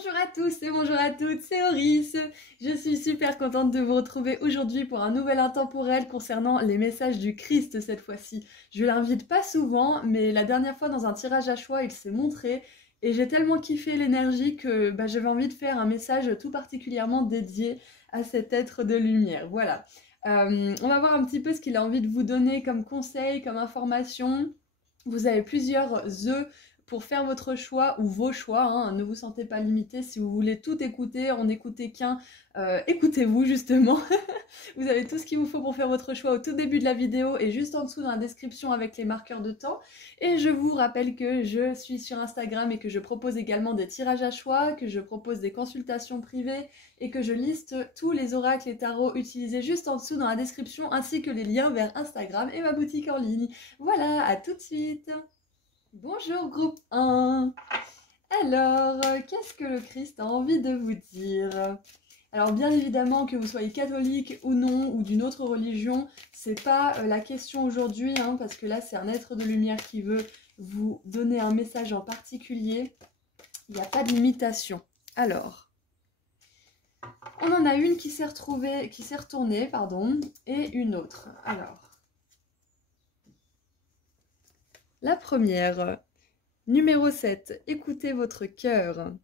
Bonjour à tous et bonjour à toutes, c'est Oris. Je suis super contente de vous retrouver aujourd'hui pour un nouvel intemporel concernant les messages du Christ cette fois-ci. Je l'invite pas souvent, mais la dernière fois dans un tirage à choix, il s'est montré et j'ai tellement kiffé l'énergie que j'avais envie de faire un message tout particulièrement dédié à cet être de lumière. Voilà. On va voir un petit peu ce qu'il a envie de vous donner comme conseil, comme information. Vous avez plusieurs œufs pour faire votre choix ou vos choix, hein. Ne vous sentez pas limité. Si vous voulez tout écouter, en écouter qu'un, écoutez-vous justement. Vous avez tout ce qu'il vous faut pour faire votre choix au tout début de la vidéo et juste en dessous dans la description avec les marqueurs de temps. Et je vous rappelle que je suis sur Instagram et que je propose également des tirages à choix, que je propose des consultations privées et que je liste tous les oracles et tarots utilisés juste en dessous dans la description ainsi que les liens vers Instagram et ma boutique en ligne. Voilà, à tout de suite. Bonjour groupe 1. Alors, qu'est-ce que le Christ a envie de vous dire? Alors bien évidemment que vous soyez catholique ou non, ou d'une autre religion, c'est pas la question aujourd'hui, hein, parce que là c'est un être de lumière qui veut vous donner un message en particulier. Il n'y a pas d'imitation. Alors, on en a une qui s'est retournée, pardon, et une autre. Alors, la première, numéro 7, écoutez votre cœur.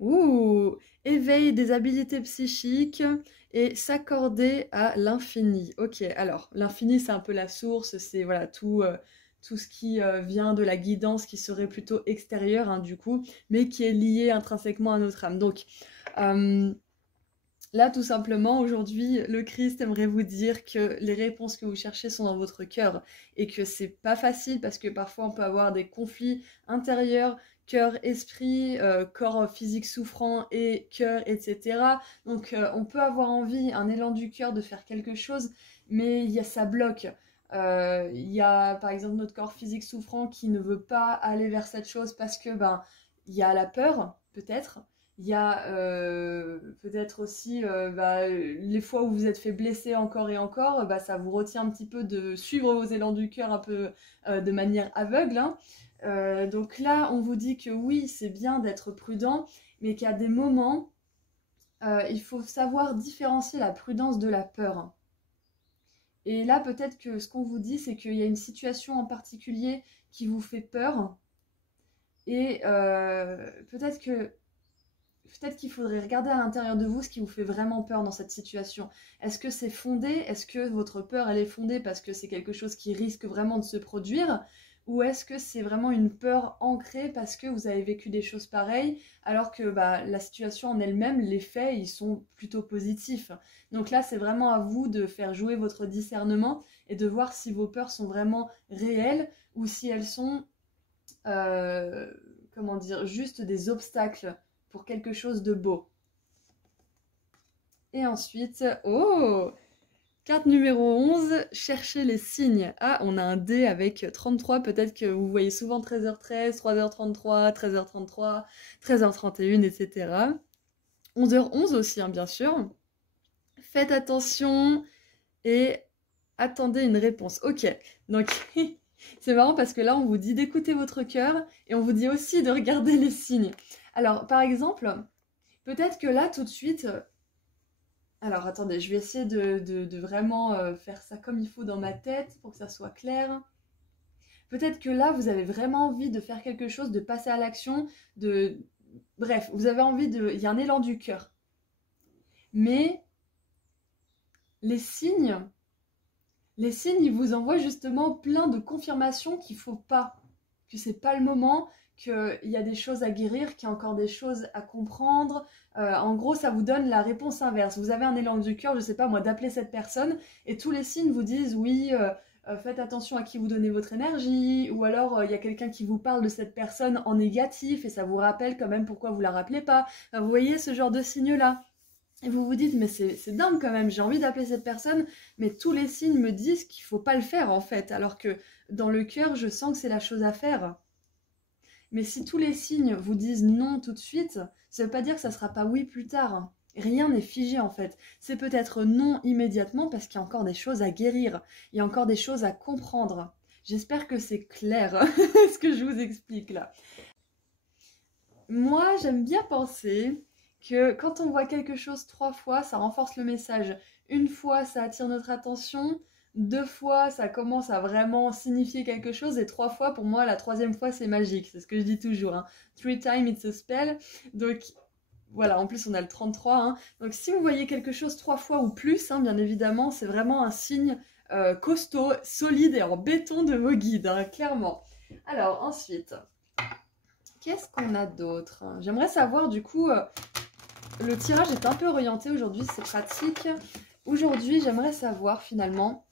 Ouh, éveil des habiletés psychiques et s'accorder à l'infini. Ok, alors l'infini c'est un peu la source, c'est voilà tout ce qui vient de la guidance qui serait plutôt extérieure hein, du coup, mais qui est lié intrinsèquement à notre âme. Donc là, tout simplement, aujourd'hui, le Christ aimerait vous dire que les réponses que vous cherchez sont dans votre cœur et que c'est pas facile parce que parfois on peut avoir des conflits intérieurs, cœur, esprit, corps physique souffrant et cœur, etc. Donc on peut avoir envie, un élan du cœur de faire quelque chose, mais ça bloque. Il y a par exemple notre corps physique souffrant qui ne veut pas aller vers cette chose parce que il y a la peur, peut-être. Il y a peut-être aussi les fois où vous êtes fait blesser encore et encore, ça vous retient un petit peu de suivre vos élans du cœur un peu de manière aveugle. Hein. Donc là, on vous dit que oui, c'est bien d'être prudent, mais qu'il y a des moments, il faut savoir différencier la prudence de la peur. Et là, peut-être que ce qu'on vous dit, c'est qu'il y a une situation en particulier qui vous fait peur. Et peut-être qu'il faudrait regarder à l'intérieur de vous ce qui vous fait vraiment peur dans cette situation. Est-ce que c'est fondé? Est-ce que votre peur, elle est fondée parce que c'est quelque chose qui risque vraiment de se produire? Ou est-ce que c'est vraiment une peur ancrée parce que vous avez vécu des choses pareilles alors que la situation en elle-même, les faits, ils sont plutôt positifs. Donc là, c'est vraiment à vous de faire jouer votre discernement et de voir si vos peurs sont vraiment réelles ou si elles sont, juste des obstacles pour quelque chose de beau. Et ensuite, carte numéro 11, cherchez les signes. Ah, on a un dé avec 33, peut-être que vous voyez souvent 13h13, 3h33, 13h33, 13h31, etc. 11h11 aussi, hein, bien sûr. Faites attention et attendez une réponse. Ok, donc c'est marrant parce que là, on vous dit d'écouter votre cœur et on vous dit aussi de regarder les signes. Alors, par exemple, peut-être que là, tout de suite... Alors, attendez, je vais essayer de vraiment faire ça comme il faut dans ma tête pour que ça soit clair. Peut-être que là, vous avez vraiment envie de faire quelque chose, de passer à l'action, Bref, vous avez envie il y a un élan du cœur. Mais les signes, ils vous envoient justement plein de confirmations qu'il faut pas, que c'est pas le moment, qu'il y a des choses à guérir, qu'il y a encore des choses à comprendre. En gros, ça vous donne la réponse inverse. Vous avez un élan du cœur, je sais pas moi, d'appeler cette personne, et tous les signes vous disent oui, faites attention à qui vous donnez votre énergie, ou alors il y a quelqu'un qui vous parle de cette personne en négatif, et ça vous rappelle quand même pourquoi vous la rappelez pas. Vous voyez ce genre de signes-là. Et vous vous dites, mais c'est dingue quand même, j'ai envie d'appeler cette personne, mais tous les signes me disent qu'il faut pas le faire en fait, alors que dans le cœur, je sens que c'est la chose à faire. Mais si tous les signes vous disent non tout de suite, ça veut pas dire que ça sera pas oui plus tard. Rien n'est figé en fait. C'est peut-être non immédiatement parce qu'il y a encore des choses à guérir, il y a encore des choses à comprendre. J'espère que c'est clair ce que je vous explique là. moi, j'aime bien penser que quand on voit quelque chose 3 fois, ça renforce le message. Une fois, ça attire notre attention. 2 fois, ça commence à vraiment signifier quelque chose. Et 3 fois, pour moi, la troisième fois, c'est magique. C'est ce que je dis toujours, hein. 3 times, it's a spell. Donc, voilà, en plus, on a le 33, hein. Donc, si vous voyez quelque chose 3 fois ou plus, hein, bien évidemment, c'est vraiment un signe costaud, solide et en béton de vos guides, hein, clairement. Alors, ensuite, qu'est-ce qu'on a d'autre? J'aimerais savoir, du coup, le tirage est un peu orienté aujourd'hui, c'est pratique. Aujourd'hui, j'aimerais savoir, finalement,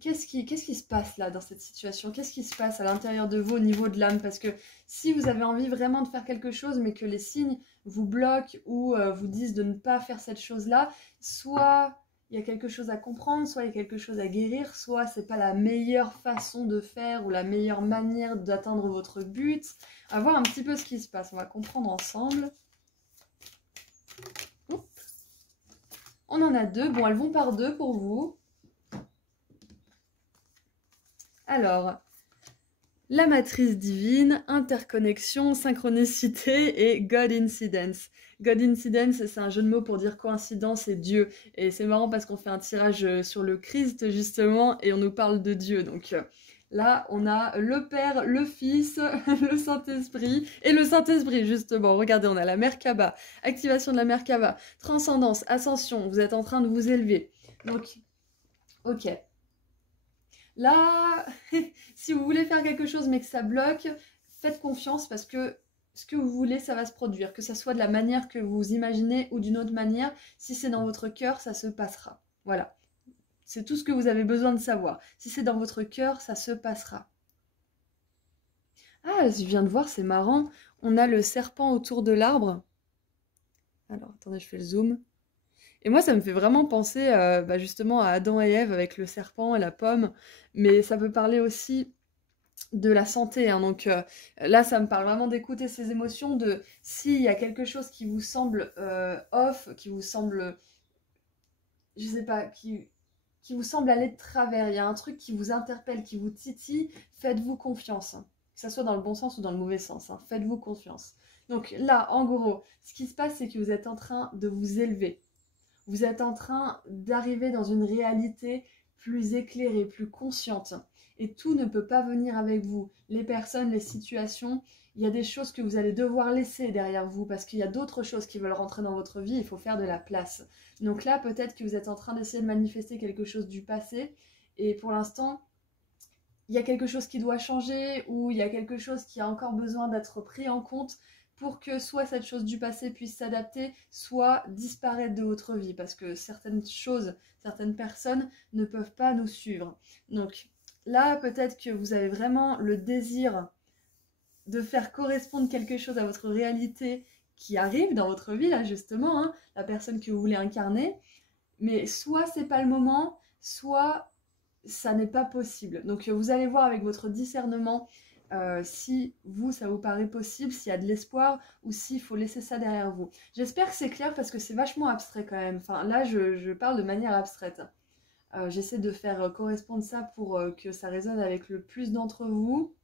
qu'est-ce qui se passe là dans cette situation? Qu'est-ce qui se passe à l'intérieur de vous au niveau de l'âme? Parce que si vous avez envie vraiment de faire quelque chose, mais que les signes vous bloquent ou vous disent de ne pas faire cette chose-là, soit il y a quelque chose à comprendre, soit il y a quelque chose à guérir, soit c'est pas la meilleure façon de faire ou la meilleure manière d'atteindre votre but. On va voir un petit peu ce qui se passe, on va comprendre ensemble. Oups. On en a 2, bon elles vont par 2 pour vous. Alors, la matrice divine, interconnexion, synchronicité et God Incidence. God Incidence, c'est un jeu de mots pour dire coïncidence et Dieu. Et c'est marrant parce qu'on fait un tirage sur le Christ, justement, et on nous parle de Dieu. Donc là, on a le Père, le Fils, le Saint-Esprit, et le Saint-Esprit, justement. Regardez, on a la Merkaba, activation de la Merkaba, transcendance, ascension, vous êtes en train de vous élever. Donc, ok. Là, si vous voulez faire quelque chose mais que ça bloque, faites confiance parce que ce que vous voulez, ça va se produire. Que ça soit de la manière que vous imaginez ou d'une autre manière, si c'est dans votre cœur, ça se passera. Voilà. C'est tout ce que vous avez besoin de savoir. Si c'est dans votre cœur, ça se passera. Ah, je viens de voir, c'est marrant. On a le serpent autour de l'arbre. Alors, attendez, je fais le zoom. Et moi, ça me fait vraiment penser justement à Adam et Ève avec le serpent et la pomme, mais ça peut parler aussi de la santé, hein. Donc là, ça me parle vraiment d'écouter ses émotions, de s'il y a quelque chose qui vous semble off, qui vous semble, je sais pas, qui vous semble aller de travers, il y a un truc qui vous interpelle, qui vous titille, faites-vous confiance, hein. Que ça soit dans le bon sens ou dans le mauvais sens, hein. Faites-vous confiance. Donc là, en gros, ce qui se passe, c'est que vous êtes en train de vous élever. Vous êtes en train d'arriver dans une réalité plus éclairée, plus consciente. Et tout ne peut pas venir avec vous. Les personnes, les situations, il y a des choses que vous allez devoir laisser derrière vous parce qu'il y a d'autres choses qui veulent rentrer dans votre vie, il faut faire de la place. Donc là, peut-être que vous êtes en train d'essayer de manifester quelque chose du passé et pour l'instant, il y a quelque chose qui doit changer ou il y a quelque chose qui a encore besoin d'être pris en compte pour que soit cette chose du passé puisse s'adapter, soit disparaître de votre vie, parce que certaines choses, certaines personnes ne peuvent pas nous suivre. Donc là, peut-être que vous avez vraiment le désir de faire correspondre quelque chose à votre réalité qui arrive dans votre vie, là justement, hein, la personne que vous voulez incarner, mais soit c'est pas le moment, soit ça n'est pas possible. Donc vous allez voir avec votre discernement si vous, ça vous paraît possible, s'il y a de l'espoir ou s'il faut laisser ça derrière vous. J'espère que c'est clair parce que c'est vachement abstrait quand même. Enfin là, je parle de manière abstraite. J'essaie de faire correspondre ça pour que ça résonne avec le plus d'entre vous.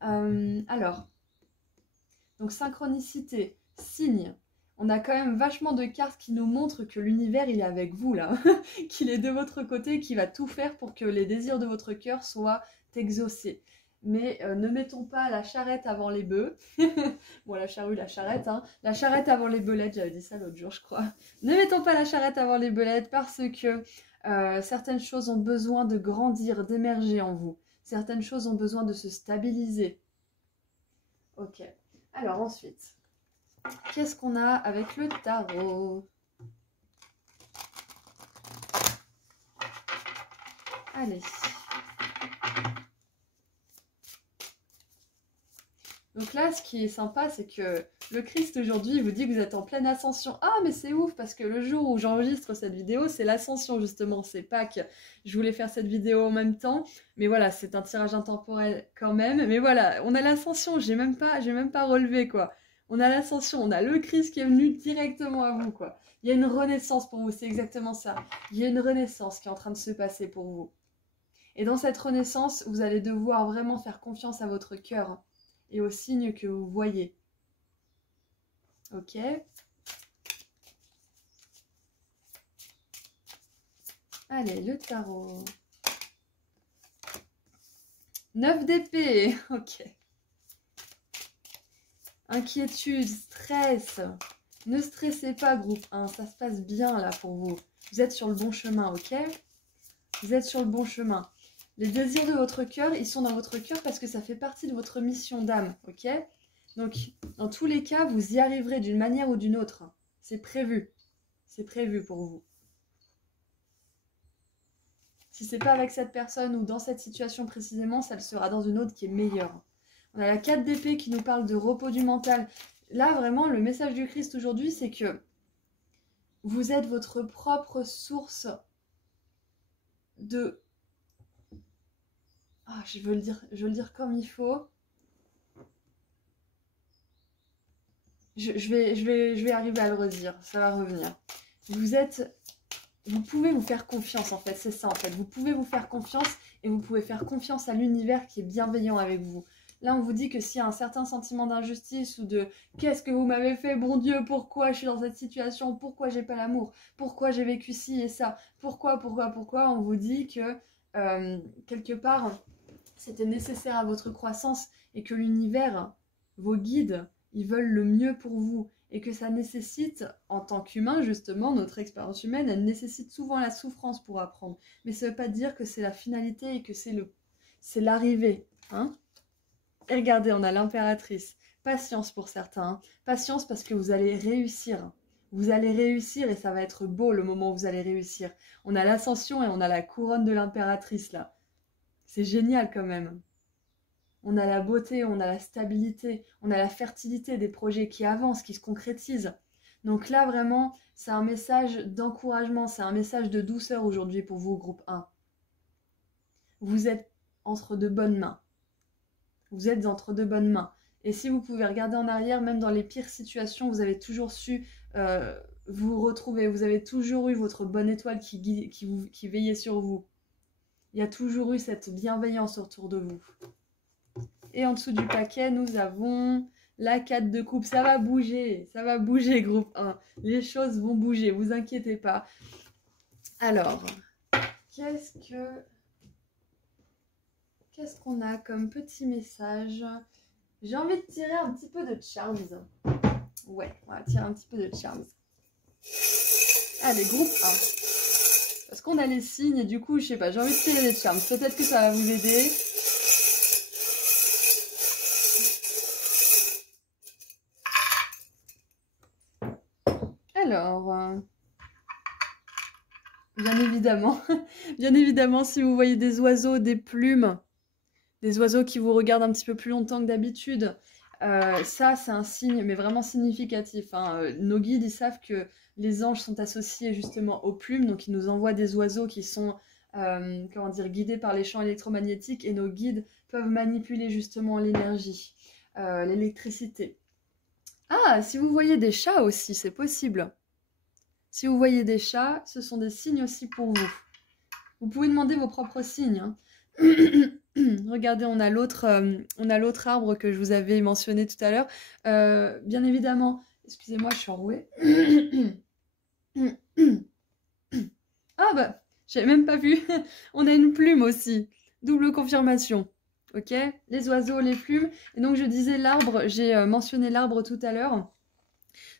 Alors, donc synchronicité, signe. On a quand même vachement de cartes qui nous montrent que l'univers, il est avec vous là, qu'il est de votre côté, qu'il va tout faire pour que les désirs de votre cœur soient exaucés. Mais ne mettons pas la charrette avant les bœufs. Bon, la charrue, la charrette, hein. La charrette avant les belettes, j'avais dit ça l'autre jour, je crois. Ne mettons pas la charrette avant les belettes parce que certaines choses ont besoin de grandir, d'émerger en vous. Certaines choses ont besoin de se stabiliser. Ok. Alors ensuite, qu'est-ce qu'on a avec le tarot? Allez. Donc là, ce qui est sympa, c'est que le Christ aujourd'hui vous dit que vous êtes en pleine ascension. Ah, mais c'est ouf, parce que le jour où j'enregistre cette vidéo, c'est l'ascension justement, c'est Pâques. Je voulais faire cette vidéo en même temps, mais voilà, c'est un tirage intemporel quand même. Mais voilà, on a l'ascension, j'ai même pas relevé quoi. On a l'ascension, on a le Christ qui est venu directement à vous quoi. Il y a une renaissance pour vous, c'est exactement ça. Il y a une renaissance qui est en train de se passer pour vous. Et dans cette renaissance, vous allez devoir vraiment faire confiance à votre cœur et aux signes que vous voyez. Ok? Allez, le tarot. 9 d'épée, ok. Inquiétude, stress. Ne stressez pas, groupe 1, ça se passe bien là pour vous. Vous êtes sur le bon chemin, ok? Vous êtes sur le bon chemin. Les désirs de votre cœur, ils sont dans votre cœur parce que ça fait partie de votre mission d'âme, ok? Donc, dans tous les cas, vous y arriverez d'une manière ou d'une autre. C'est prévu. C'est prévu pour vous. Si c'est pas avec cette personne ou dans cette situation précisément, ça le sera dans une autre qui est meilleure. On a la 4 d'épée qui nous parle de repos du mental. Là, vraiment, le message du Christ aujourd'hui, c'est que vous êtes votre propre source de... Ah, je veux le dire comme il faut. Je vais arriver à le redire, ça va revenir. Vous pouvez vous faire confiance en fait, c'est ça en fait. Vous pouvez vous faire confiance et vous pouvez faire confiance à l'univers qui est bienveillant avec vous. Là, on vous dit que s'il y a un certain sentiment d'injustice ou de « Qu'est-ce que vous m'avez fait, bon Dieu, pourquoi je suis dans cette situation? Pourquoi j'ai pas l'amour? Pourquoi j'ai vécu ci et ça? Pourquoi ?» On vous dit que quelque part, c'était nécessaire à votre croissance et que l'univers, vos guides, ils veulent le mieux pour vous. Et que ça nécessite, en tant qu'humain, justement, notre expérience humaine, elle nécessite souvent la souffrance pour apprendre. Mais ça ne veut pas dire que c'est la finalité et que c'est l'arrivée. Hein? Et regardez, on a l'impératrice. Patience pour certains. Hein. Patience parce que vous allez réussir. Vous allez réussir et ça va être beau le moment où vous allez réussir. On a l'ascension et on a la couronne de l'impératrice là. C'est génial quand même. On a la beauté, on a la stabilité, on a la fertilité des projets qui avancent, qui se concrétisent. Donc là, vraiment, c'est un message d'encouragement, c'est un message de douceur aujourd'hui pour vous, groupe 1. Vous êtes entre de bonnes mains. Vous êtes entre de bonnes mains. Et si vous pouvez regarder en arrière, même dans les pires situations, vous avez toujours su vous retrouver. Vous avez toujours eu votre bonne étoile qui veillait sur vous. Il y a toujours eu cette bienveillance autour de vous. Et en dessous du paquet, nous avons la 4 de coupe. Ça va bouger, groupe 1. Les choses vont bouger, vous inquiétez pas. Alors, qu'est-ce qu'on a comme petit message? J'ai envie de tirer un petit peu de Charms. Ouais, on va tirer un petit peu de Charms. Allez, groupe 1. Parce qu'on a les signes et du coup, je sais pas, j'ai envie de tirer des Charms. Peut-être que ça va vous aider. Alors, bien évidemment, si vous voyez des oiseaux, des plumes, des oiseaux qui vous regardent un petit peu plus longtemps que d'habitude, ça c'est un signe, mais vraiment significatif. Hein. Nos guides, ils savent que les anges sont associés justement aux plumes, donc ils nous envoient des oiseaux qui sont guidés par les champs électromagnétiques, et nos guides peuvent manipuler justement l'énergie, l'électricité. Ah, si vous voyez des chats aussi, c'est possible. Si vous voyez des chats, ce sont des signes aussi pour vous. Vous pouvez demander vos propres signes. Hein. Regardez, on a l'autre arbre que je vous avais mentionné tout à l'heure. Bien évidemment, excusez-moi, je suis enrouée. Ah bah, j'avais même pas vu. On a une plume aussi. Double confirmation. Ok, les oiseaux, les plumes. Et donc, je disais l'arbre, j'ai mentionné l'arbre tout à l'heure.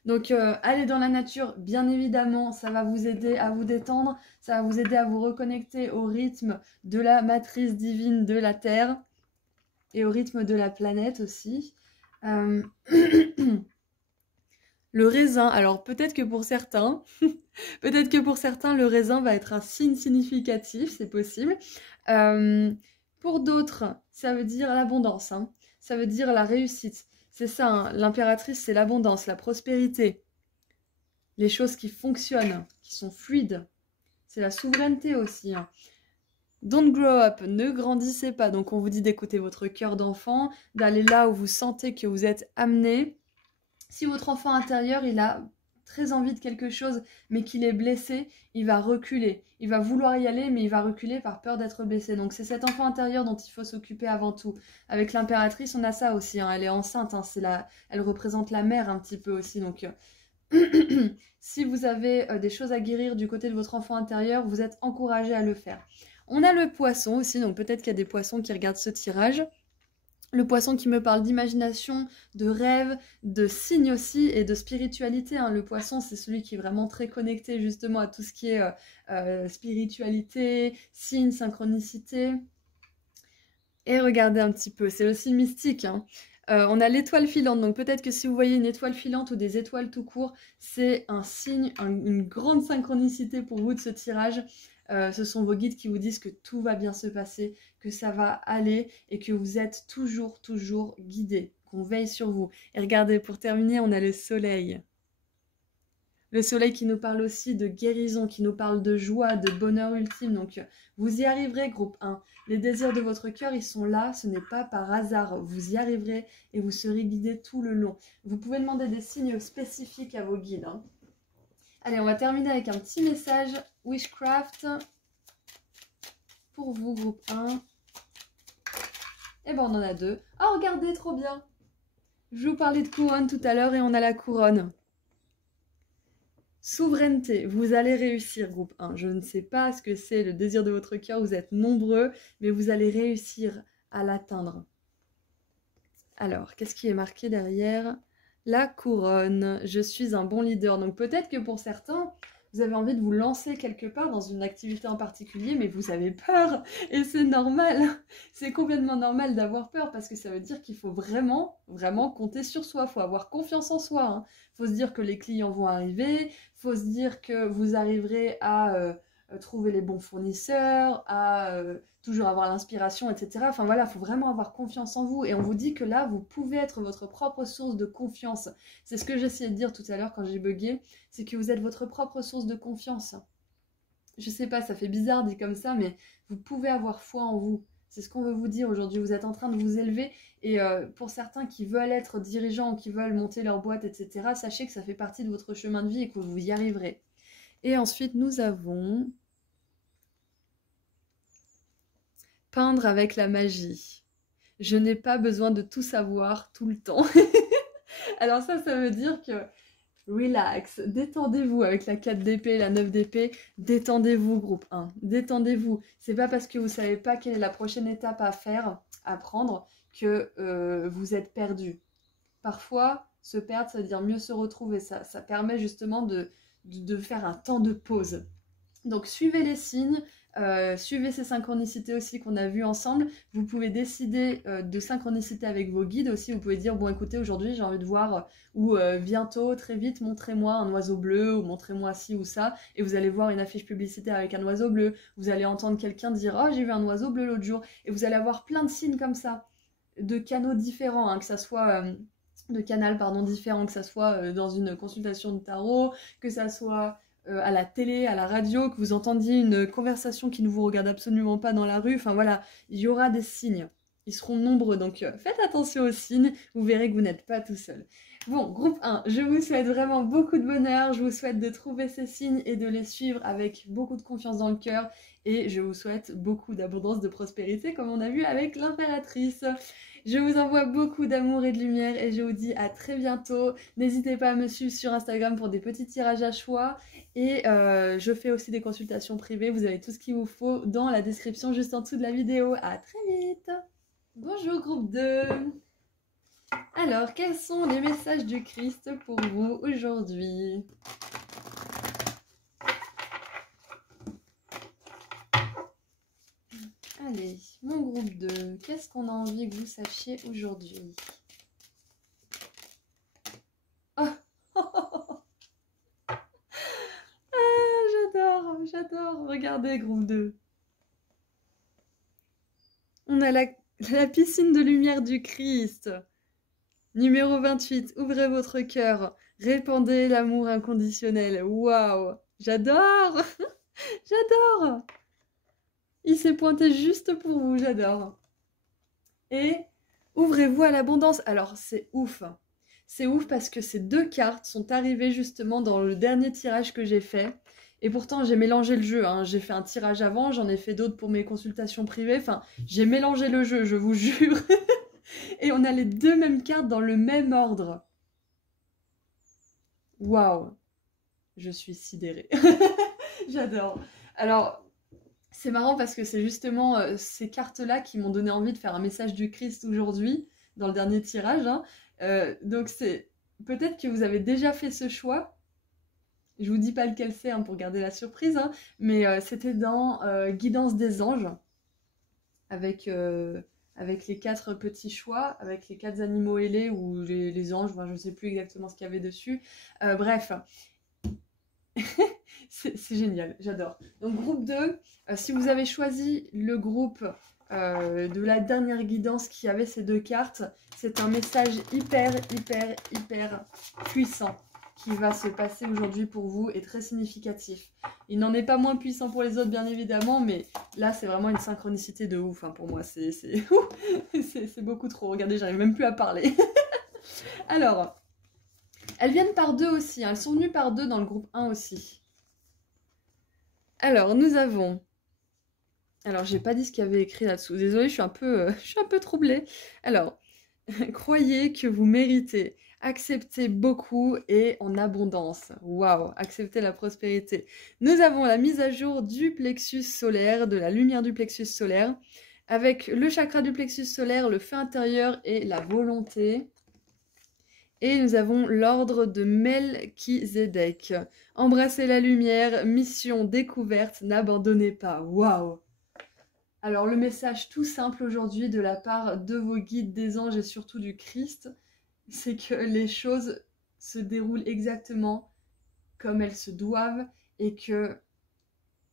Donc, aller dans la nature, bien évidemment, ça va vous aider à vous détendre. Ça va vous aider à vous reconnecter au rythme de la matrice divine de la Terre et au rythme de la planète aussi. Le raisin, alors peut-être que pour certains, le raisin va être un signe significatif, c'est possible. Pour d'autres, ça veut dire l'abondance, hein. Ça veut dire la réussite. C'est ça, hein. L'impératrice, c'est l'abondance, la prospérité. Les choses qui fonctionnent, qui sont fluides. C'est la souveraineté aussi. Hein. Don't grow up, ne grandissez pas. Donc on vous dit d'écouter votre cœur d'enfant, d'aller là où vous sentez que vous êtes amené. Si votre enfant intérieur, il a très envie de quelque chose, mais qu'il est blessé, il va reculer. Il va vouloir y aller, mais il va reculer par peur d'être blessé. Donc c'est cet enfant intérieur dont il faut s'occuper avant tout. Avec l'impératrice, on a ça aussi, hein. Elle est enceinte, hein. Elle représente la mère un petit peu aussi. Donc si vous avez des choses à guérir du côté de votre enfant intérieur, vous êtes encouragé à le faire. On a le poisson aussi, donc peut-être qu'il y a des poissons qui regardent ce tirage. Le poisson qui me parle d'imagination, de rêve, de signes aussi et de spiritualité, hein. Le poisson, c'est celui qui est vraiment très connecté justement à tout ce qui est spiritualité, signes, synchronicité. Et regardez un petit peu, c'est aussi mystique, hein. On a l'étoile filante, donc peut-être que si vous voyez une étoile filante ou des étoiles tout court, c'est un signe, une grande synchronicité pour vous de ce tirage. Ce sont vos guides qui vous disent que tout va bien se passer, que ça va aller et que vous êtes toujours, toujours guidés, qu'on veille sur vous. Et regardez, pour terminer, on a le soleil. Le soleil qui nous parle aussi de guérison, qui nous parle de joie, de bonheur ultime. Donc, vous y arriverez, groupe 1. Les désirs de votre cœur, ils sont là, ce n'est pas par hasard. Vous y arriverez et vous serez guidés tout le long. Vous pouvez demander des signes spécifiques à vos guides, hein. Allez, on va terminer avec un petit message Wishcraft pour vous, groupe 1. Et ben, on en a 2. Oh, regardez, trop bien! Je vous parlais de couronne tout à l'heure et on a la couronne. Souveraineté, vous allez réussir, groupe 1. Je ne sais pas ce que c'est le désir de votre cœur, vous êtes nombreux, mais vous allez réussir à l'atteindre. Alors, qu'est-ce qui est marqué derrière? La couronne, je suis un bon leader. Donc peut-être que pour certains, vous avez envie de vous lancer quelque part dans une activité en particulier, mais vous avez peur, et c'est normal. C'est complètement normal d'avoir peur, parce que ça veut dire qu'il faut vraiment, vraiment compter sur soi. Il faut avoir confiance en soi, hein. Faut se dire que les clients vont arriver, faut se dire que vous arriverez à trouver les bons fournisseurs, à toujours avoir l'inspiration, etc. Enfin voilà, il faut vraiment avoir confiance en vous. Et on vous dit que là, vous pouvez être votre propre source de confiance. C'est ce que j'essayais de dire tout à l'heure quand j'ai bugué, c'est que vous êtes votre propre source de confiance. Je sais pas, ça fait bizarre dit comme ça, mais vous pouvez avoir foi en vous. C'est ce qu'on veut vous dire aujourd'hui. Vous êtes en train de vous élever et pour certains qui veulent être dirigeants, qui veulent monter leur boîte, etc., sachez que ça fait partie de votre chemin de vie et que vous y arriverez. Et ensuite, nous avons peindre avec la magie. Je n'ai pas besoin de tout savoir tout le temps. Alors ça veut dire que relax, détendez-vous avec la 4 d'épée, la 9 d'épée, détendez-vous groupe 1, détendez-vous. C'est pas parce que vous savez pas quelle est la prochaine étape à faire, à prendre, que vous êtes perdu. Parfois, se perdre, ça veut dire mieux se retrouver. Ça permet justement de faire un temps de pause. Donc suivez les signes, suivez ces synchronicités aussi qu'on a vues ensemble. Vous pouvez décider de synchronicité avec vos guides aussi. Vous pouvez dire, bon écoutez, aujourd'hui j'ai envie de voir, ou bientôt, très vite, montrez-moi un oiseau bleu, ou montrez-moi ci ou ça. Et vous allez voir une affiche publicitaire avec un oiseau bleu. Vous allez entendre quelqu'un dire, oh j'ai vu un oiseau bleu l'autre jour. Et vous allez avoir plein de signes comme ça, de canaux différents, hein, que ça soit... de canal, pardon, différents, que ça soit dans une consultation de tarot, que ça soit... à la télé, à la radio, que vous entendiez une conversation qui ne vous regarde absolument pas dans la rue, enfin voilà, il y aura des signes. Ils seront nombreux, donc faites attention aux signes, vous verrez que vous n'êtes pas tout seul. Bon, groupe 1, je vous souhaite vraiment beaucoup de bonheur, je vous souhaite de trouver ces signes et de les suivre avec beaucoup de confiance dans le cœur, et je vous souhaite beaucoup d'abondance, de prospérité, comme on a vu avec l'impératrice. Je vous envoie beaucoup d'amour et de lumière, et je vous dis à très bientôt. N'hésitez pas à me suivre sur Instagram pour des petits tirages à choix. Et je fais aussi des consultations privées. Vous avez tout ce qu'il vous faut dans la description juste en dessous de la vidéo. À très vite. Bonjour groupe 2. Alors, quels sont les messages du Christ pour vous aujourd'hui? Allez, mon groupe 2, qu'est-ce qu'on a envie que vous sachiez aujourd'hui? Oh j'adore. Regardez, groupe 2. On a la piscine de lumière du Christ. Numéro 28, ouvrez votre cœur. Répandez l'amour inconditionnel. Waouh, j'adore. J'adore. Il s'est pointé juste pour vous, j'adore. Et ouvrez-vous à l'abondance. Alors, c'est ouf. C'est ouf parce que ces deux cartes sont arrivées justement dans le dernier tirage que j'ai fait. Et pourtant, j'ai mélangé le jeu, hein. J'ai fait un tirage avant, j'en ai fait d'autres pour mes consultations privées. Enfin, j'ai mélangé le jeu, je vous jure. Et on a les deux mêmes cartes dans le même ordre. Waouh! Je suis sidérée. J'adore. Alors, c'est marrant parce que c'est justement ces cartes-là qui m'ont donné envie de faire un message du Christ aujourd'hui, dans le dernier tirage, hein. Donc c'est peut-être que vous avez déjà fait ce choix. Je vous dis pas lequel c'est, hein, pour garder la surprise, hein, mais c'était dans Guidance des anges, avec, avec les 4 petits choix, avec les 4 animaux ailés ou les anges, enfin, je sais plus exactement ce qu'il y avait dessus. Bref, c'est génial, j'adore. Donc groupe 2, si vous avez choisi le groupe de la dernière guidance qui avait ces deux cartes, c'est un message hyper puissant qui va se passer aujourd'hui pour vous et très significatif. Il n'en est pas moins puissant pour les autres bien évidemment, mais là c'est vraiment une synchronicité de ouf, hein, pour moi, c'est beaucoup trop. Regardez, j'arrive même plus à parler. Alors, elles viennent par deux aussi, hein, elles sont venues par deux dans le groupe 1 aussi. Alors, nous avons... Alors, j'ai pas dit ce qu'il y avait écrit là-dessous. Désolée, je suis un peu troublée. Alors, croyez que vous méritez. Acceptez beaucoup et en abondance. Waouh, acceptez la prospérité. Nous avons la mise à jour du plexus solaire, de la lumière du plexus solaire, avec le chakra du plexus solaire, le feu intérieur et la volonté. Et nous avons l'ordre de Melchizedek. Embrassez la lumière, mission découverte, n'abandonnez pas. Waouh! Alors le message tout simple aujourd'hui de la part de vos guides, des anges et surtout du Christ, c'est que les choses se déroulent exactement comme elles se doivent et que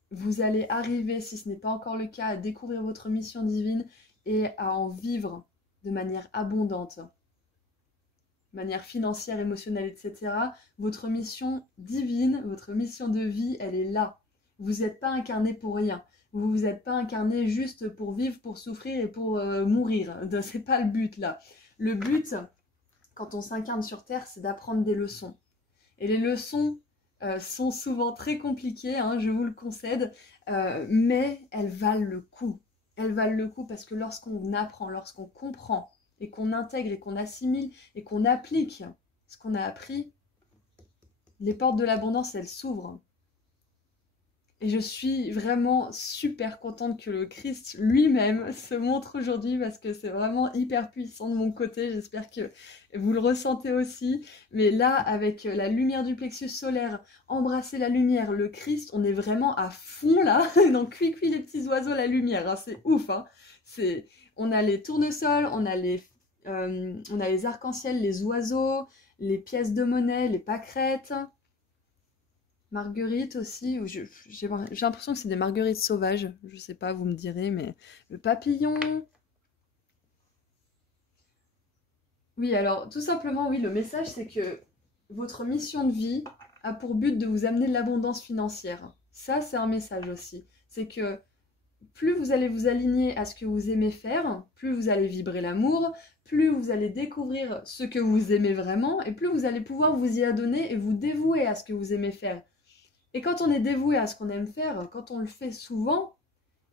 vous allez arriver, si ce n'est pas encore le cas, à découvrir votre mission divine et à en vivre de manière abondante. Manière financière, émotionnelle, etc. Votre mission divine, votre mission de vie, elle est là. Vous n'êtes pas incarné pour rien. Vous vous êtes pas incarné juste pour vivre, pour souffrir et pour mourir. C'est pas le but là. Le but, quand on s'incarne sur Terre, c'est d'apprendre des leçons. Et les leçons sont souvent très compliquées, hein, je vous le concède, mais elles valent le coup. Elles valent le coup parce que lorsqu'on apprend, lorsqu'on comprend, et qu'on intègre et qu'on assimile et qu'on applique ce qu'on a appris, les portes de l'abondance, elles s'ouvrent. Et je suis vraiment super contente que le Christ lui-même se montre aujourd'hui parce que c'est vraiment hyper puissant de mon côté. J'espère que vous le ressentez aussi. Mais là, avec la lumière du plexus solaire, embrasser la lumière, le Christ, on est vraiment à fond là. Donc, cuit les petits oiseaux, la lumière, hein, c'est ouf. Hein. On a les tournesols, on a les arcs-en-ciel, les oiseaux, les pièces de monnaie, les pâquerettes. Marguerite aussi, j'ai l'impression que c'est des marguerites sauvages, je sais pas, vous me direz, mais le papillon. Oui, alors tout simplement, oui, le message c'est que votre mission de vie a pour but de vous amener de l'abondance financière. Ça, c'est un message aussi. C'est que plus vous allez vous aligner à ce que vous aimez faire, plus vous allez vibrer l'amour, plus vous allez découvrir ce que vous aimez vraiment, et plus vous allez pouvoir vous y adonner et vous dévouer à ce que vous aimez faire. Et quand on est dévoué à ce qu'on aime faire, quand on le fait souvent,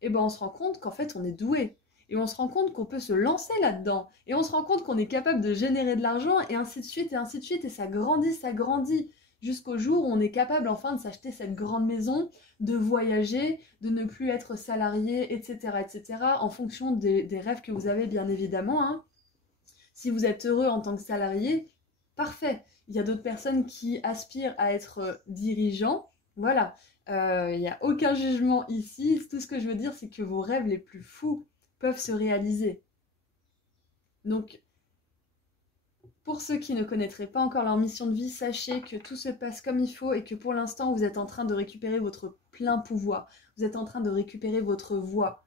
eh ben on se rend compte qu'en fait on est doué. Et on se rend compte qu'on peut se lancer là-dedans. Et on se rend compte qu'on est capable de générer de l'argent, et ainsi de suite, et ainsi de suite. Et ça grandit, jusqu'au jour où on est capable enfin de s'acheter cette grande maison, de voyager, de ne plus être salarié, etc. en fonction des rêves que vous avez, bien évidemment. Hein. Si vous êtes heureux en tant que salarié, parfait. Il y a d'autres personnes qui aspirent à être dirigeants. Voilà, il n'y a aucun jugement ici. Tout ce que je veux dire, c'est que vos rêves les plus fous peuvent se réaliser. Donc, pour ceux qui ne connaîtraient pas encore leur mission de vie, sachez que tout se passe comme il faut et que pour l'instant, vous êtes en train de récupérer votre plein pouvoir. Vous êtes en train de récupérer votre voix.